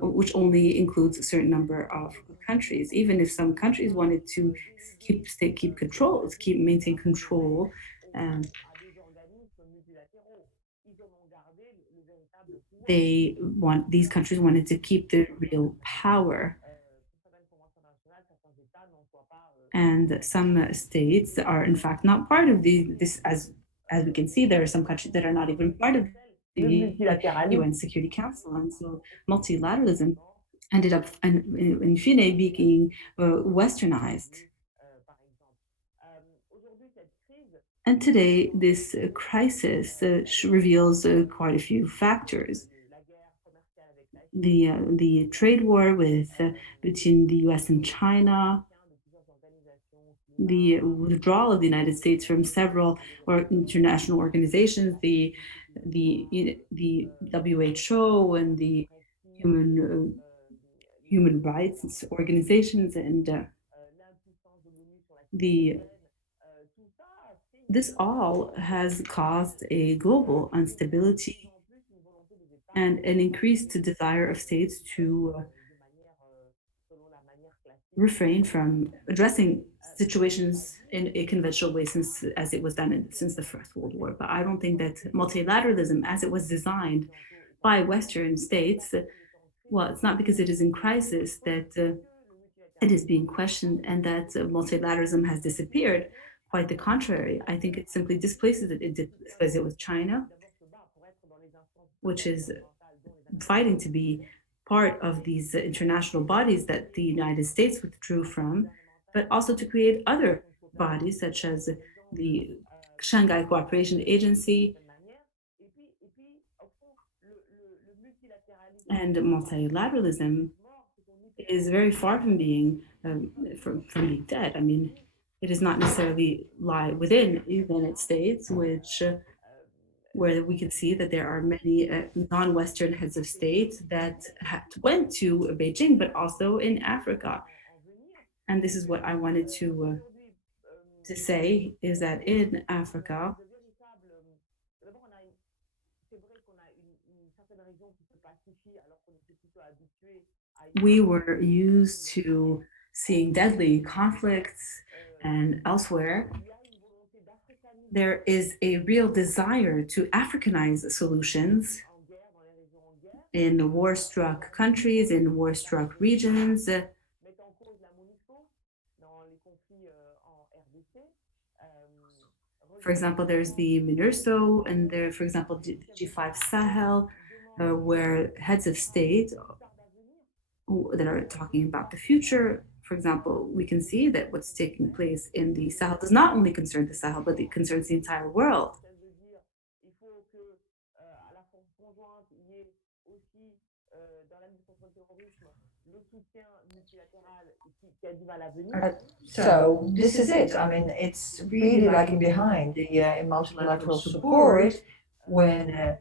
which only includes a certain number of countries. Even if some countries wanted to maintain control, these countries wanted to keep the real power. And some states are in fact not part of this, as we can see, there are some countries that are not even part of the UN Security Council. And so multilateralism ended up, in fine, being westernized. And today, this crisis reveals quite a few factors. The trade war between the US and China, the withdrawal of the United States from several international organizations, the WHO and the human rights organizations, and this all has caused a global instability and an increased desire of states to refrain from addressing situations in a conventional way as it was done since the First World War. But I don't think that multilateralism, as it was designed by Western states, well, it's not because it is in crisis that it is being questioned and that multilateralism has disappeared. Quite the contrary. I think it simply displaces it. It displaces it with China, which is fighting to be part of these international bodies that the United States withdrew from, but also to create other bodies such as the Shanghai Cooperation Agency. And multilateralism is very far from being dead. I mean, it does not necessarily lie within the United States, where we can see that there are many non-Western heads of state that went to Beijing, but also in Africa. And this is what I wanted to say, is that in Africa, we were used to seeing deadly conflicts, and elsewhere, there is a real desire to Africanize solutions in war-struck countries, in war-struck regions. For example, there's the MINURSO, and there, for example, the G5 Sahel, where heads of state that are talking about the future. For example, we can see that what's taking place in the Sahel does not only concern the Sahel, but it concerns the entire world. So this is it. I mean, it's really lagging behind the multilateral support when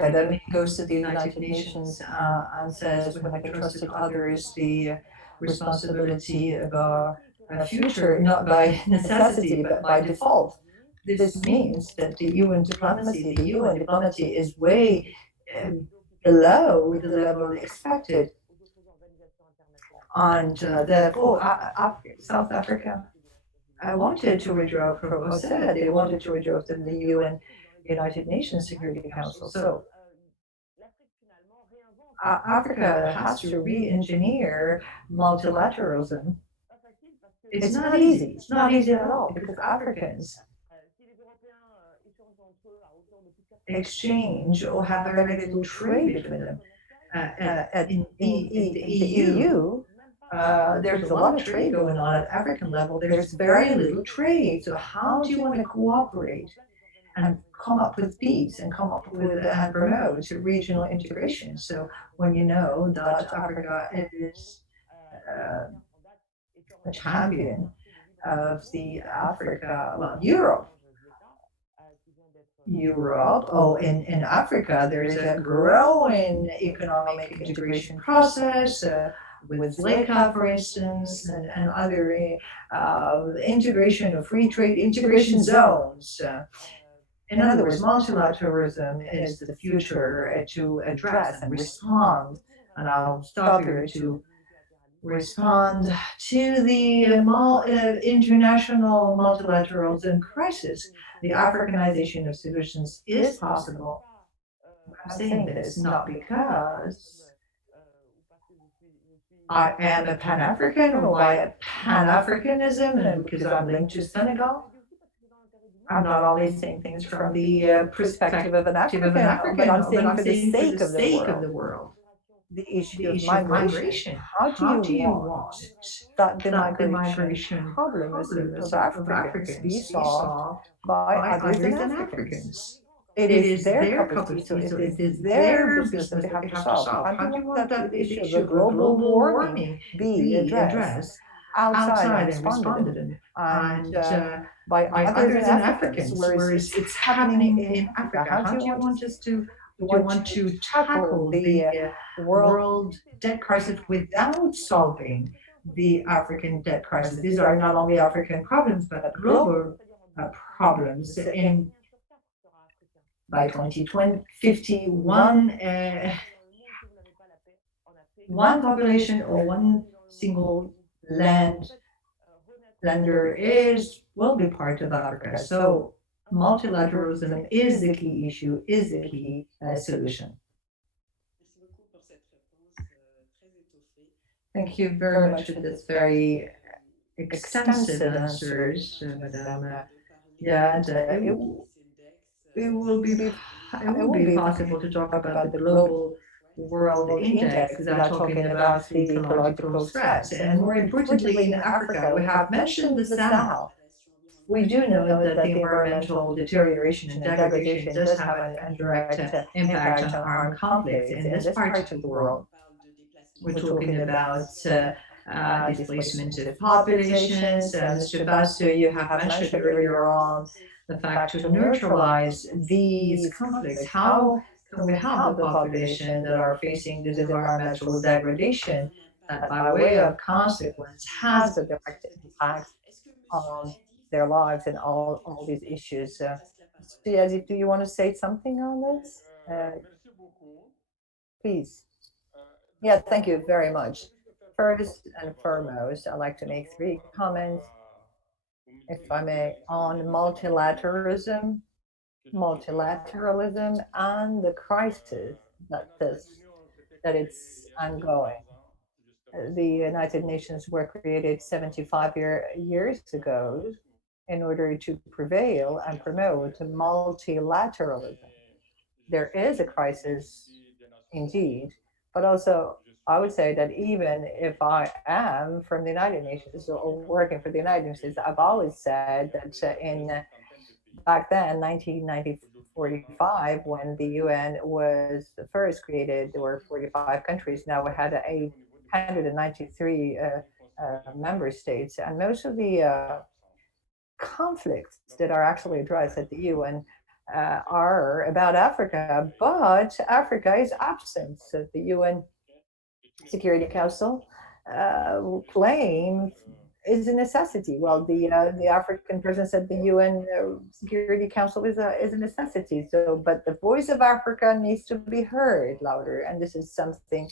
academic goes to the United Nations and says, we have entrusted others the responsibility of our future, not by necessity, but by default. This means that the UN diplomacy is way below the level expected. And therefore, South Africa wanted to withdraw from, or said they wanted to withdraw from the UN, United Nations Security Council. So Africa has to re-engineer multilateralism. It's not easy. It's not easy at all, because Africans exchange or have very little trade between them. In the EU, there's a lot of trade going on at African level. There's very little trade. So how do you want to cooperate and come up with peace and come up with and promote regional integration? So when you know that Africa is a champion of the Africa, well, Europe, in Africa, there is a growing economic integration process with LECA, for instance, and other integration of free trade integration zones. In other words, multilateralism is the future to address and respond, and I'll stop here to respond to the international multilateralism crisis. The Africanization of solutions is possible. I'm saying this not because I am a Pan-African or by Pan-Africanism and because I'm linked to Senegal. I'm not only saying things from the perspective of an African, but I'm saying for the sake of the world. The issue of migration. How do you want that the migration problem of Africans be solved by others than Africans? It is their cup of tea, so it is their business that they have to solve. How do you want that the issue of global warming be addressed outside and responded and by others than Africans, whereas it's happening in Africa? How do you want us to tackle the world debt crisis without solving the African debt crisis? These are not only African problems, but global problems. By 2050, one population or one single lander will be part of Africa. So multilateralism is the key issue, is the key solution. Thank you very much for this very extensive answers, Madame. Yeah, and it will be possible to talk about the global world index without talking about the ecological threats. And more importantly, in Africa, we have mentioned the Sahel. We do know that the environmental deterioration and degradation does have a direct impact on armed conflicts in this part of the world. We're talking about displacement of populations. Mr. Basu, you have mentioned earlier on the fact to neutralize these conflicts. How can we help the population that are facing this environmental degradation that by way of consequence has a direct impact on their lives and all these issues? Yazid, do you want to say something on this? Please. Yeah, thank you very much. First and foremost, I'd like to make 3 comments, if I may, on multilateralism and the crisis that it's ongoing. The United Nations were created 75 years ago in order to prevail and promote multilateralism. There is a crisis indeed, but also I would say that even if I am from the United Nations or working for the United Nations, I've always said that back then, 1945, when the UN was first created, there were 45 countries. Now we had 893 member states, and most of the conflicts that are actually addressed at the UN are about Africa, but Africa is absent. So the UN Security Council claim is a necessity. Well, the African presence at the UN Security Council is a necessity. So, but the voice of Africa needs to be heard louder, and this is something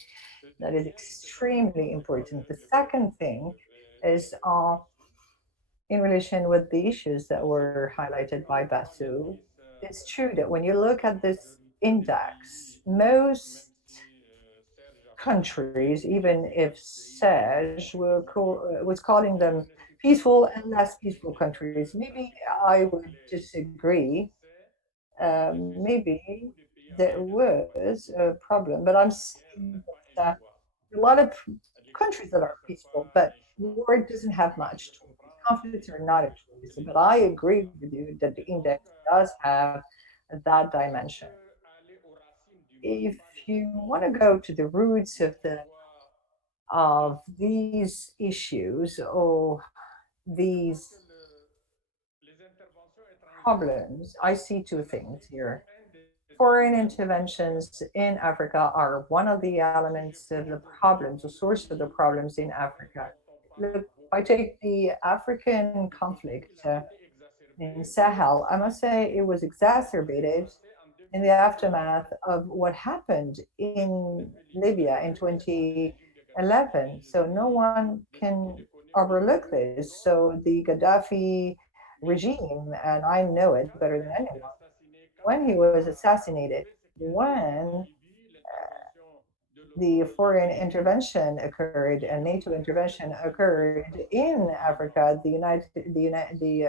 that is extremely important. The second thing is in relation with the issues that were highlighted by Basu. It's true that when you look at this index, most countries, even if Serge was calling them peaceful and less peaceful countries, maybe I would disagree. Maybe there was a problem, but I'm saying that a lot of countries that are peaceful, but war doesn't have much choice. Conflicts are not a choice. But I agree with you that the index does have that dimension. If you want to go to the roots of these issues or these problems, I see two things here. Foreign interventions in Africa are one of the elements of the problems, the source of the problems in Africa. Look, if I take the African conflict in Sahel, I must say it was exacerbated in the aftermath of what happened in Libya in 2011. So no one can overlook this. So the Gaddafi regime, and I know it better than anyone, when he was assassinated, when the foreign intervention occurred and NATO intervention occurred in Africa, the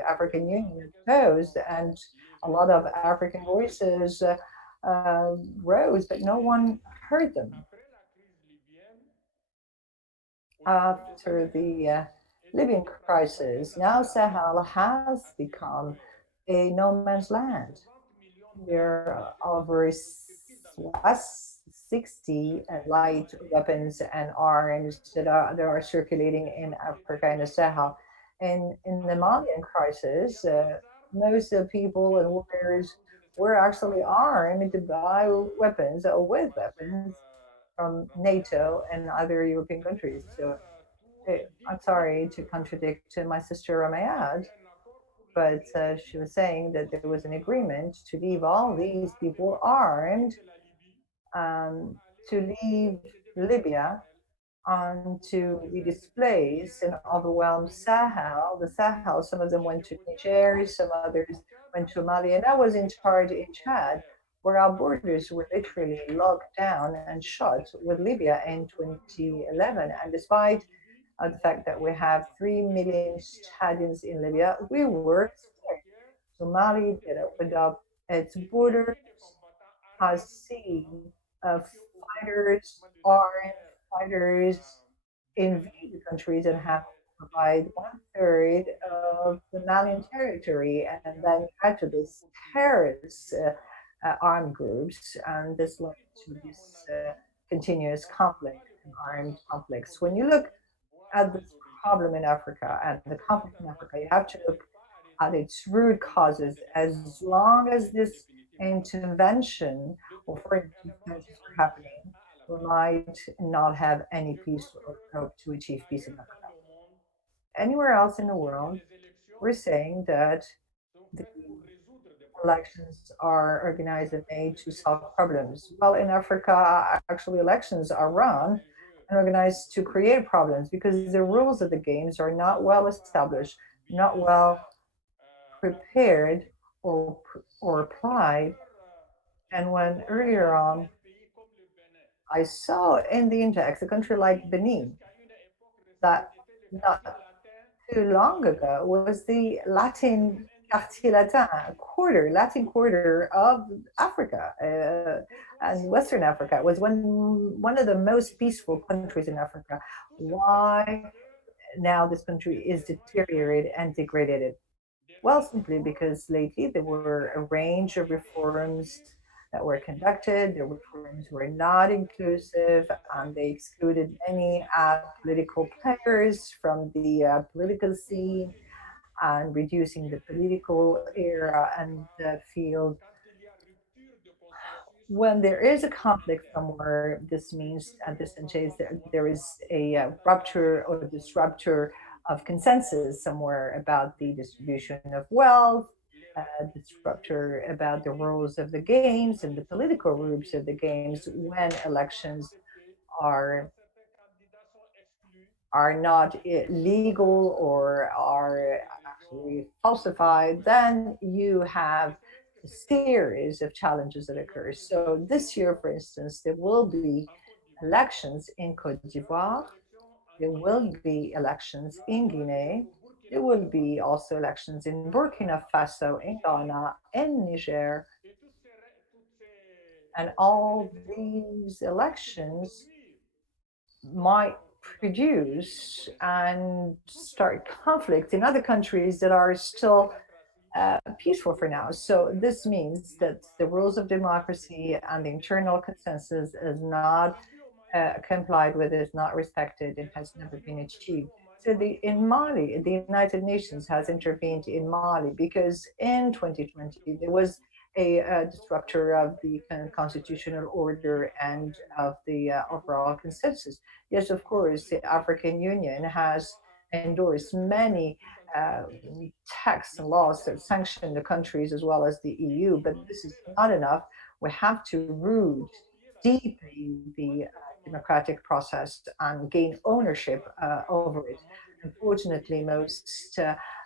African Union opposed, and a lot of African voices rose, but no one heard them. After the Libyan crisis, now Sahel has become a no man's land. There are over 60 light weapons and arms that are circulating in Africa and the Sahel. And in the Malian crisis, most of the people and warriors were actually armed by weapons or with weapons from NATO and other European countries. So I'm sorry to contradict my sister Ramayad, but she was saying that there was an agreement to leave all these people armed, um, to leave Libya, and to be displaced and overwhelm Sahel. The Sahel, some of them went to Niger, some others went to Mali, and I was in charge in Chad, where our borders were literally locked down and shut with Libya in 2011. And despite the fact that we have 3 million Chadians in Libya, we were scared. So Mali that opened up its borders has seen fighters, armed fighters invade the countries and have to provide one third of the Malian territory, and then add to this terrorist armed groups, and this led to this continuous conflict and armed conflicts. When you look at this problem in Africa and the conflict in Africa, you have to look at its root causes. As long as this intervention or foreign interventions are happening, we might not have any peace or hope to achieve peace in Africa. Anywhere else in the world, we're saying that the elections are organized and made to solve problems. Well, in Africa, actually, elections are run and organized to create problems because the rules of the games are not well established, not well prepared or applied. And when earlier on, I saw in the index a country like Benin that not too long ago was the Latin quartier Latin Latin quarter of Africa, and Western Africa. It was one of the most peaceful countries in Africa. Why now this country is deteriorated and degraded? Well, simply because lately there were a range of reforms that were conducted. The reforms were not inclusive, and they excluded many political players from the political scene, and reducing the political era and field when there is a conflict somewhere, this means at this stage there is a rupture or disruptor of consensus somewhere about the distribution of wealth, disruptor about the rules of the games and the political rules of the games when elections are are not legal or are actually falsified, then you have a series of challenges that occur. So this year, for instance, there will be elections in Cote d'Ivoire, there will be elections in Guinea, there will be also elections in Burkina Faso, in Ghana, in Niger, and all these elections might produce and start conflict in other countries that are still peaceful for now. So this means that the rules of democracy and the internal consensus is not complied with, is not respected, it has never been achieved. So in Mali, the United Nations has intervened in Mali because in 2020 there was a disruptor of the constitutional order and of the overall consensus. Yes, of course, the African Union has endorsed many uh, texts and laws that sanction the countries as well as the EU, but this is not enough. We have to root deeply the democratic process and gain ownership over it. Unfortunately, most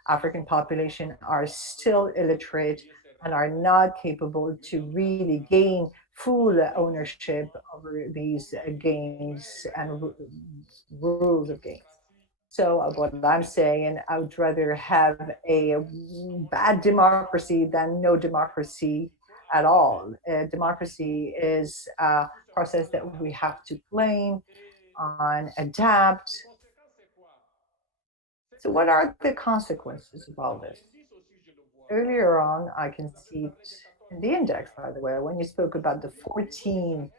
African population are still illiterate and are not capable to really gain full ownership over these games and rules of games. So what I'm saying, I would rather have a bad democracy than no democracy at all. Democracy is a process that we have to claim and adapt. So what are the consequences of all this? Earlier on, I can see it in the index, by the way, when you spoke about the 14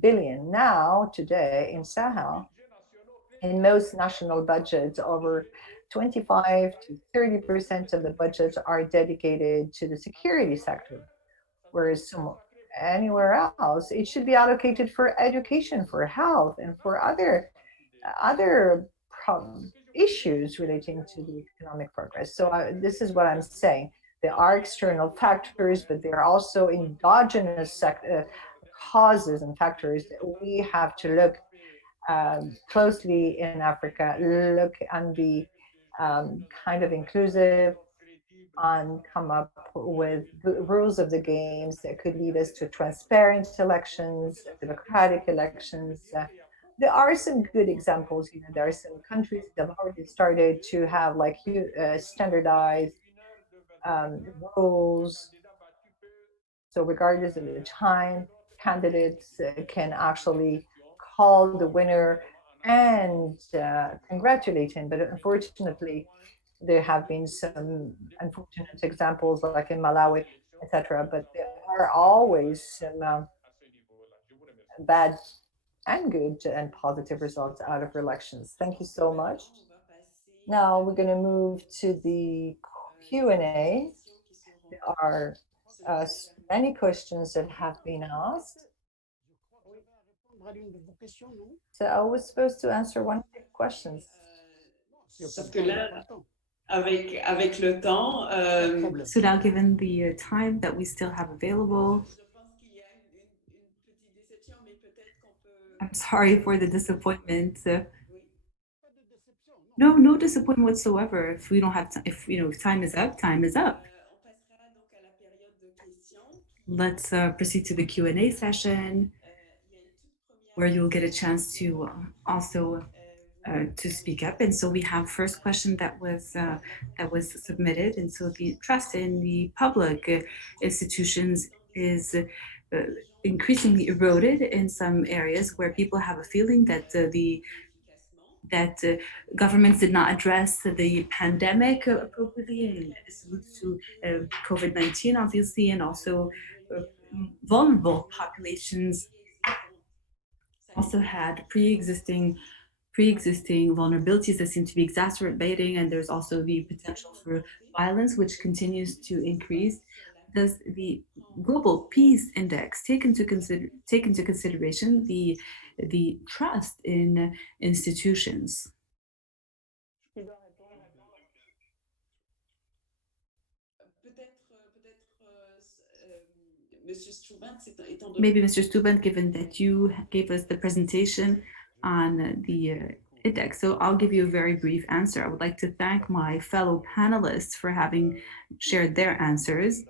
billion. Now, today in Sahel, in most national budgets, over 25 to 30% of the budgets are dedicated to the security sector, whereas anywhere else, it should be allocated for education, for health, and for other issues relating to the economic progress. So this is what I'm saying. There are external factors, but there are also endogenous causes and factors that we have to look closely in Africa, look and be kind of inclusive and come up with rules of the games that could lead us to transparent elections, democratic elections. There are some good examples. There are some countries that have already started to have like standardized rules. So regardless of the time, candidates can actually call the winner and congratulate him. But unfortunately, there have been some unfortunate examples like in Malawi, etc. But there are always some bad and good and positive results out of elections. Thank you so much. Now we're going to move to the Q&A. There are many questions that have been asked. So I was supposed to answer one of the questions. Sauf que là, avec le temps, So now, given the time that we still have available, I'm sorry for the disappointment. No disappointment whatsoever. If we don't have time, if time is up, time is up. Let's proceed to the Q&A session, where you'll get a chance to also to speak up. And so we have first question that was submitted. And so the trust in the public institutions is increasingly eroded in some areas where people have a feeling that governments did not address the pandemic appropriately, and this alludes to COVID-19, obviously, and also vulnerable populations also had pre-existing vulnerabilities that seem to be exacerbating, and there's also the potential for violence, which continues to increase. does the Global Peace Index take into consideration the trust in institutions? Maybe Mr. Steuben, given that you gave us the presentation on the index, so I'll give you a very brief answer. I would like to thank my fellow panelists for having shared their answers.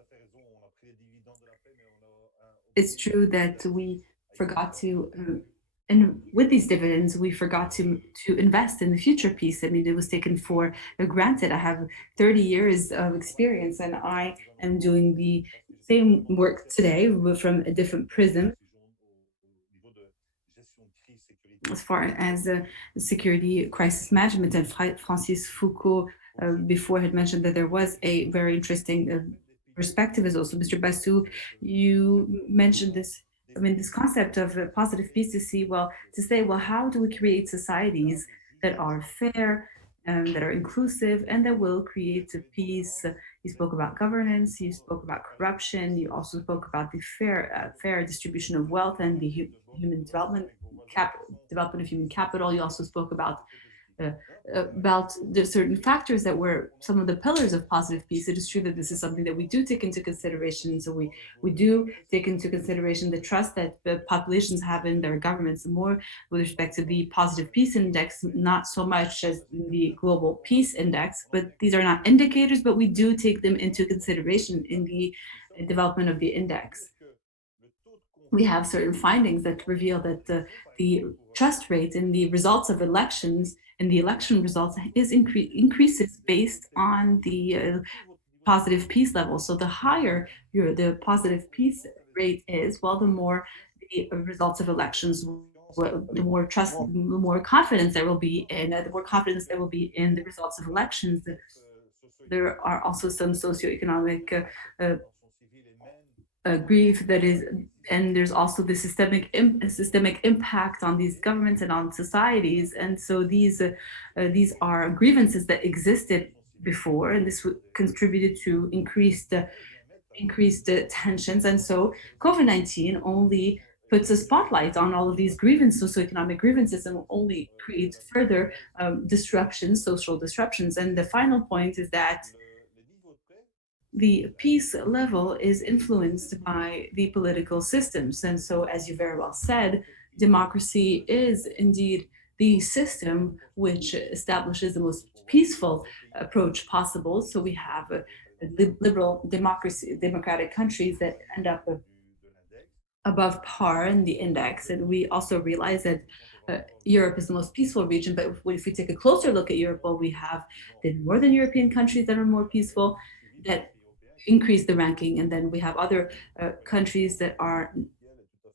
It's true that we forgot to, and with these dividends, we forgot to invest in the future peace. I mean, it was taken for granted. I have 30 years of experience, and I am doing the same work today from a different prism as far as security crisis management. And Francis Foucault before had mentioned that there was a very interesting perspective as also. Mr. Bassou, you mentioned this, I mean, this concept of positive peace to say, well, how do we create societies that are fair, that are inclusive, and that will create a peace? You spoke about governance, you spoke about corruption, you also spoke about the fair distribution of wealth and the human development of human capital. You also spoke about the certain factors that were some of the pillars of positive peace. It is true that this is something that we do take into consideration. So we do take into consideration the trust that the populations have in their governments, more with respect to the positive peace index, not so much as the global peace index, but these are not indicators, but we do take them into consideration in the development of the index. We have certain findings that reveal that the trust rate in the results of elections and the election results increases based on the positive peace level. So the higher the positive peace rate is, well, the more the results of elections, the more trust, the more confidence there will be in, the more confidence there will be in the results of elections. There are also some socioeconomic grief that is, and there's also the systemic impact on these governments and on societies. And so these are grievances that existed before, and this contributed to increased tensions. And so COVID-19 only puts a spotlight on all of these socioeconomic grievances, and will only create further disruptions, social disruptions. And the final point is that the peace level is influenced by the political systems. And so, as you very well said, democracy is indeed the system which establishes the most peaceful approach possible. So we have liberal democratic countries that end up above par in the index. And we also realize that Europe is the most peaceful region, but if we take a closer look at Europe, well, we have the Northern European countries that are more peaceful, that increase the ranking. And then we have other countries that are,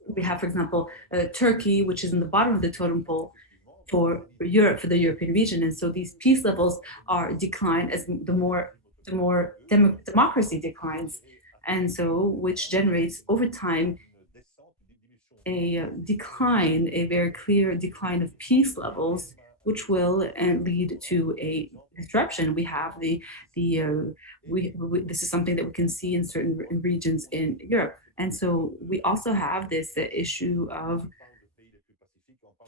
we have, for example, Turkey, which is in the bottom of the totem pole for Europe, for the European region. And so these peace levels are declined as the more democracy declines. And so, which generates over time a decline, a very clear decline of peace levels, which will lead to a disruption. We have this is something that we can see in certain regions in Europe. And so we also have this issue of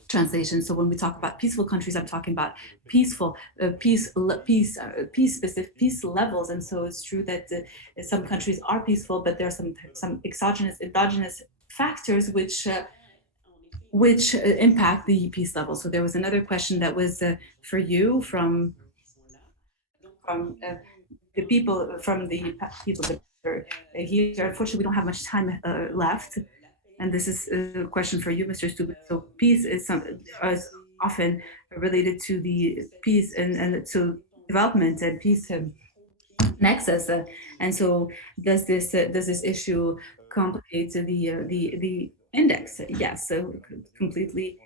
translation. So when we talk about peaceful countries, I'm talking about peaceful peace levels. And so it's true that some countries are peaceful, but there are some endogenous factors which impact the peace level. So there was another question that was for you from the people that are here. Unfortunately, we don't have much time left. And this is a question for you, Mr. Steuben. So peace is often related to the peace and to development and peace nexus. And so does this issue complicate the index? Yes, so completely.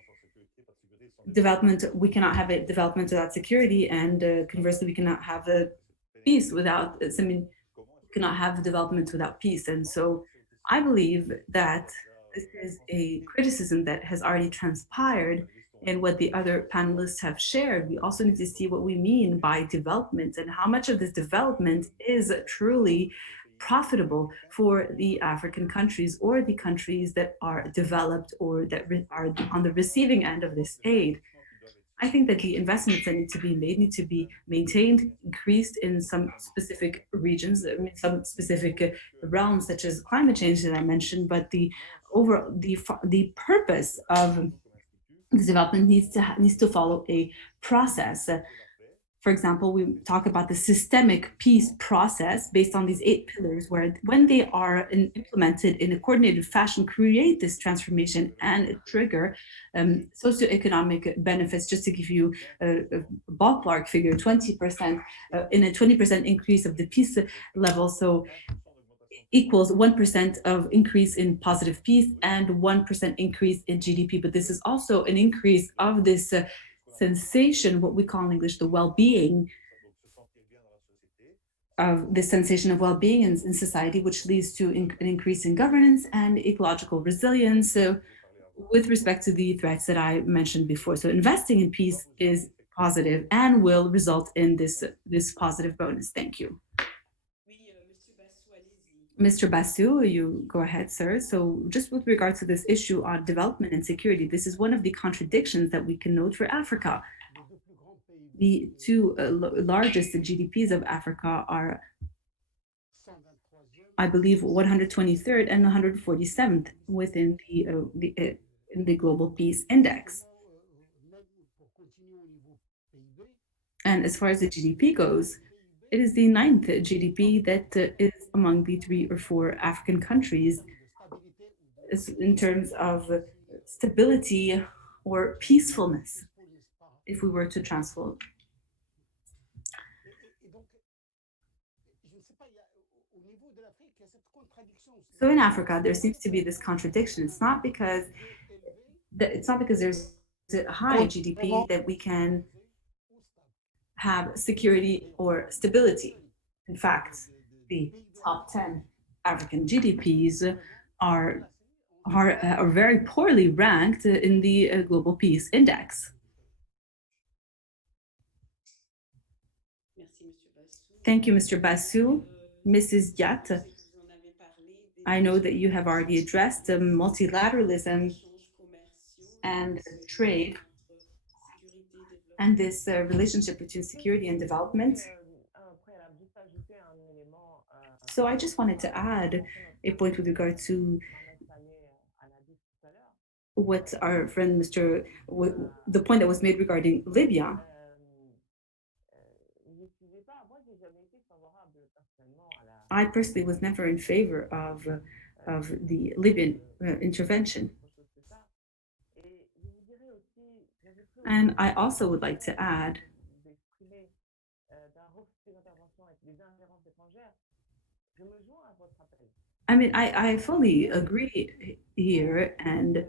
Development, we cannot have a development without security, and conversely, we cannot have a peace without, I mean, we cannot have development without peace. And so I believe that this is a criticism that has already transpired in what the other panelists have shared. We also need to see what we mean by development and how much of this development is truly profitable for the African countries or the countries that are developed or that are on the receiving end of this aid. I think that the investments that need to be made need to be maintained, increased in some specific regions, some specific realms, such as climate change that I mentioned. But the purpose of the development needs to follow a process. For example, we talk about the systemic peace process based on these 8 pillars, where when they are implemented in a coordinated fashion, create this transformation and trigger socioeconomic benefits. Just to give you a ballpark figure, 20% in a 20% increase of the peace level. So equals 1% of increase in positive peace and 1% increase in GDP. But this is also an increase of this sensation, what we call in English the well-being, of the sensation of well-being in society, which leads to an increase in governance and ecological resilience with respect to the threats that I mentioned before. So investing in peace is positive and will result in this positive bonus. Thank you. Mr. Basu, you go ahead, sir. So just with regard to this issue on development and security, this is one of the contradictions that we can note for Africa. The 2 largest GDPs of Africa are, I believe, 123rd and 147th within the Global Peace Index. And as far as the GDP goes, it is the 9th GDP that is among the 3 or 4 African countries in terms of stability or peacefulness, if we were to translate. So in Africa, there seems to be this contradiction. It's not because there's a high GDP that we can have security or stability. In fact, the top 10 African GDPs are very poorly ranked in the Global Peace Index. Thank you, Mr. Basu. Mrs. Yat, I know that you have already addressed multilateralism and trade and this relationship between security and development. So I just wanted to add a point with regard to what our friend the point that was made regarding Libya. I personally was never in favor of the Libyan intervention. And I also would like to add I mean, I fully agree here, and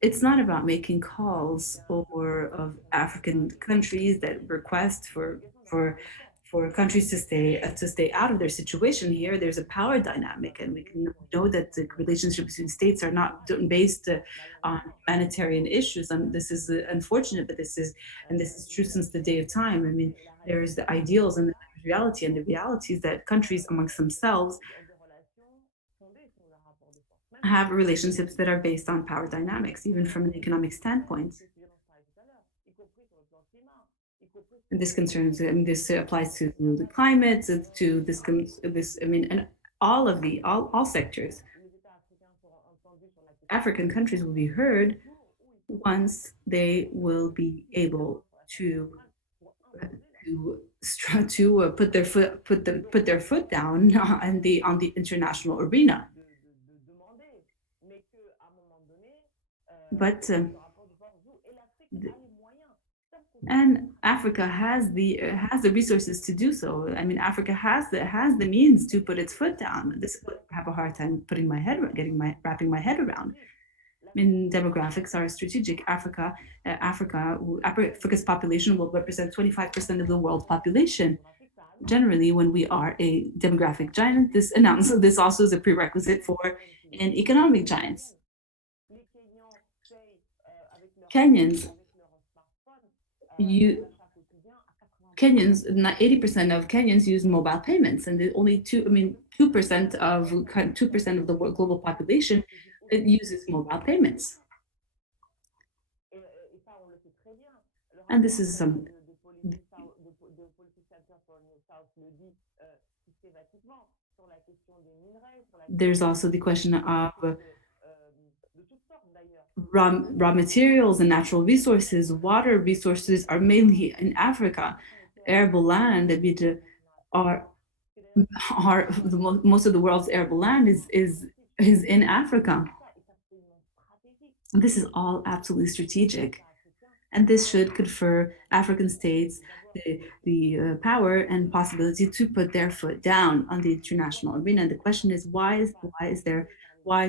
it's not about making calls or of African countries that request for countries to stay out of their situation here. There's a power dynamic, and we can know that the relationship between states are not based on humanitarian issues. And this is unfortunate, but this is true since the day of time. I mean, there's the ideals and the reality, and the reality is that countries amongst themselves have relationships that are based on power dynamics, even from an economic standpoint. And this concerns, and this applies to the climate, to this, I mean, and all sectors. African countries will be heard once they will be able to put their foot down on the international arena. But and Africa has the resources to do so. I mean, Africa has the means to put its foot down. This is what I have a hard time wrapping my head around. I mean, demographics are strategic. Africa's population will represent 25% of the world population. Generally, when we are a demographic giant, this also is a prerequisite for an economic giant. Kenyans, not 80% of Kenyans use mobile payments, and only 2% of the global population uses mobile payments. And this is some. There's also the question of raw materials and natural resources. Water resources are mainly in Africa. Arable land, most of the world's arable land is in Africa. This is all absolutely strategic, and this should confer African states the power and possibility to put their foot down on the international arena. And the question is, why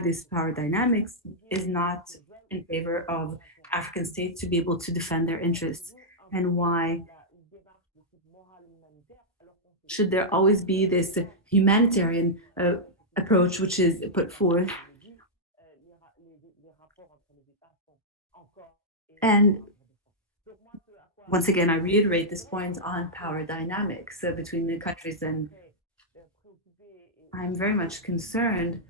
this power dynamics is not in favor of African states to be able to defend their interests, and why should there always be this humanitarian approach which is put forth? And once again, I reiterate this point on power dynamics between the countries, and I'm very much concerned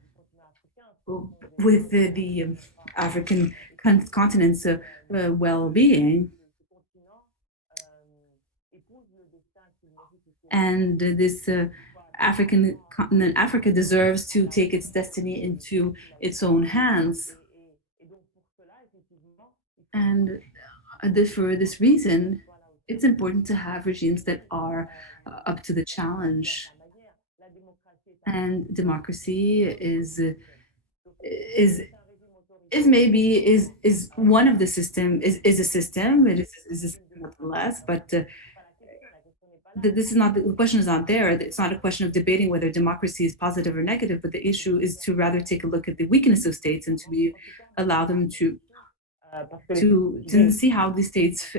with the African continent's well-being. And this African continent, Africa, deserves to take its destiny into its own hands. And for this reason, it's important to have regimes that are up to the challenge. And democracy is one of the system, is a system. It is a system nonetheless, but this is not, the question is not there. It's not a question of debating whether democracy is positive or negative, but the issue is to rather take a look at the weakness of states and to allow them to see how the states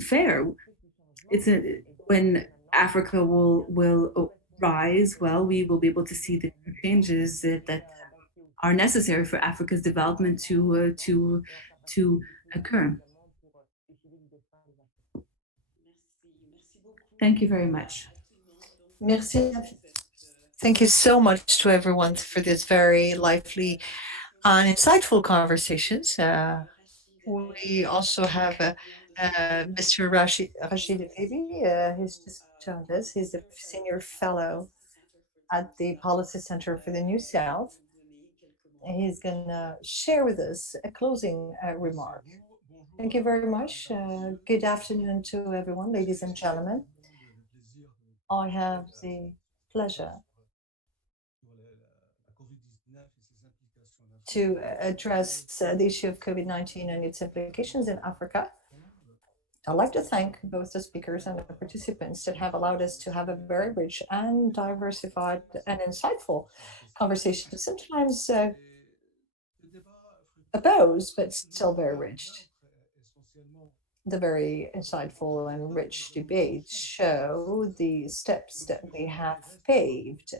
fare. When Africa will rise, well, we will be able to see the changes that are necessary for Africa's development to occur. Thank you very much. Merci. Thank you so much to everyone for this very lively and insightful conversations. We also have Mr. Rashid Baby, who's just joined us. He's a senior fellow at the Policy Center for the New South. He's going to share with us a closing remark. Thank you very much. Good afternoon to everyone, ladies and gentlemen. I have the pleasure to address the issue of COVID-19 and its implications in Africa. I'd like to thank both the speakers and the participants that have allowed us to have a very rich and diversified and insightful conversation, sometimes opposed, but still very rich. The very insightful and rich debates show the steps that we have paved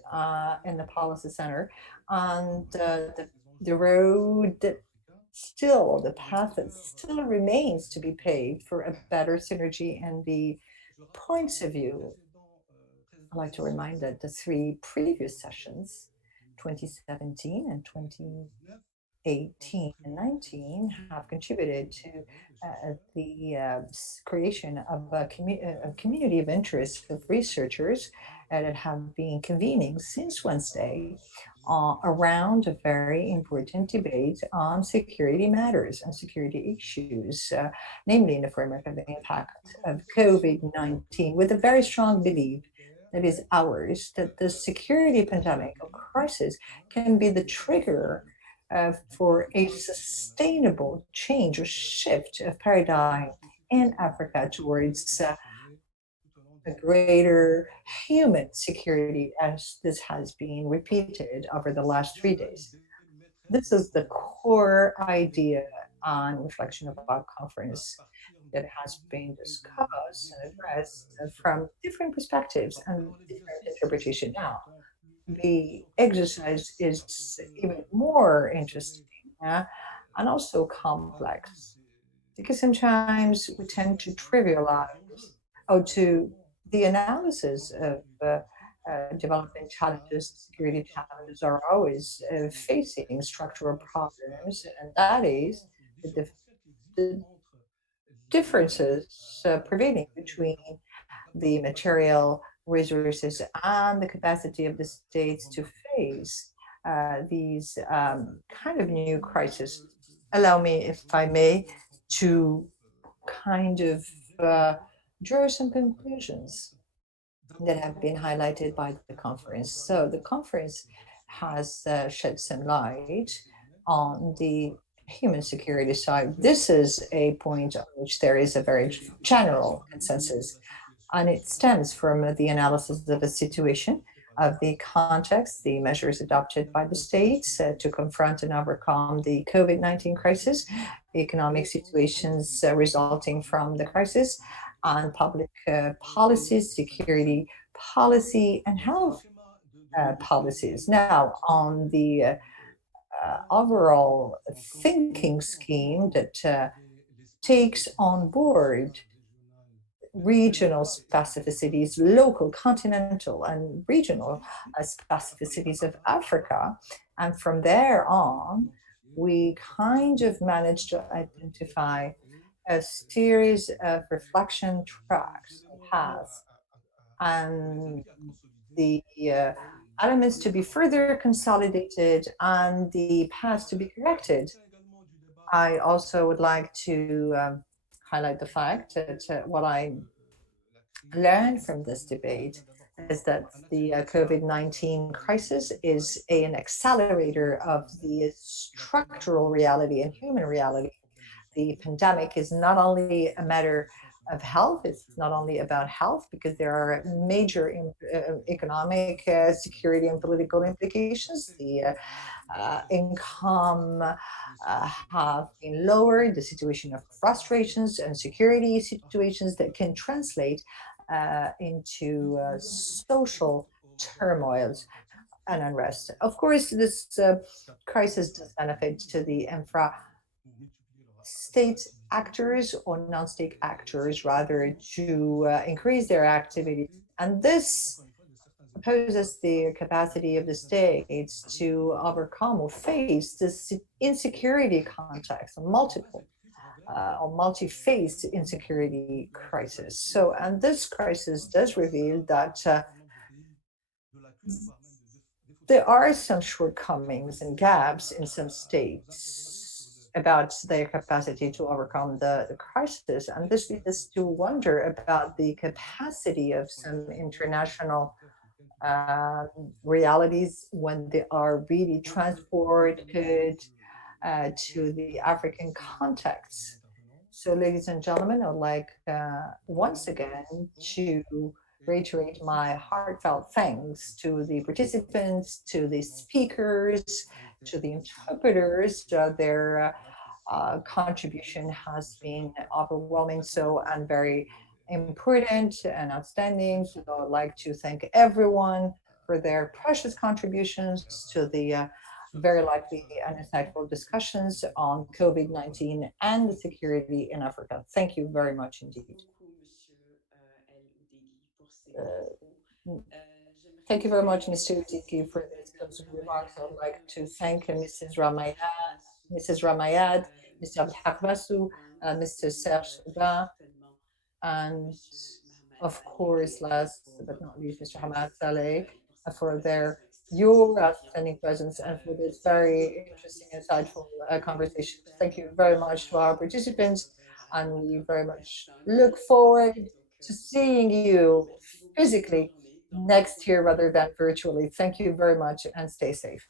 in the Policy Center, and the road that still, the path that still remains to be paved for a better synergy and the points of view. I'd like to remind that the three previous sessions, 2017 and 2018 and 19, have contributed to the creation of a community of interest of researchers that have been convening since Wednesday around a very important debate on security matters and security issues, namely in the framework of the impact of COVID-19, with a very strong belief that is ours, that the security pandemic or crisis can be the trigger for a sustainable change or shift of paradigm in Africa towards a greater human security, as this has been repeated over the last 3 days. This is the core idea on reflection of our conference that has been discussed and addressed from different perspectives and different interpretation. Now, the exercise is even more interesting and also complex, because sometimes we tend to trivialize to the analysis of development challenges, security challenges are always facing structural problems, and that is the differences prevailing between the material resources and the capacity of the states to face these kind of new crises. Allow me, if I may, to kind of draw some conclusions that have been highlighted by the conference. So the conference has shed some light on the human security side. This is a point on which there is a very general consensus, and it stems from the analysis of the situation, of the context, the measures adopted by the states to confront and overcome the COVID-19 crisis, economic situations resulting from the crisis, and public policies, security policy, and health policies. Now, on the overall thinking scheme that takes on board regional specificities, local, continental, and regional specificities of Africa. And from there on, we kind of managed to identify a series of reflection tracks and paths, and the elements to be further consolidated and the paths to be corrected. I also would like to highlight the fact that what I learned from this debate is that the COVID-19 crisis is an accelerator of the structural reality and human reality. The pandemic is not only a matter of health, it's not only about health, because there are major economic, security, and political implications. The income have been lowered, the situation of frustrations and security situations that can translate into social turmoils and unrest. Of course, this crisis does benefit to the state actors or non-state actors, rather, to increase their activities. And this poses the capacity of the states to overcome or face this insecurity context, a multiple or multi-phase insecurity crisis. So, and this crisis does reveal that there are some shortcomings and gaps in some states about their capacity to overcome the crisis. And this leads us to wonder about the capacity of some international realities when they are really transported to the African context. So, ladies and gentlemen, I'd like once again to reiterate my heartfelt thanks to the participants, to the speakers, to the interpreters. Their contribution has been overwhelming, so, and very important and outstanding. So I'd like to thank everyone for their precious contributions to the very lively and insightful discussions on COVID-19 and the security in Africa. Thank you very much indeed. Thank you very much, Mr. Udigi, for these closing remarks. I would like to thank Mrs. Ramayad, Mr. Abdelhakbassou, Mr. Serge Soudin, and of course, last but not least, Mr. Hamad Saleh, for your outstanding presence and for this very interesting, insightful conversation. Thank you very much to our participants, and we very much look forward to seeing you physically next year rather than virtually. Thank you very much and stay safe.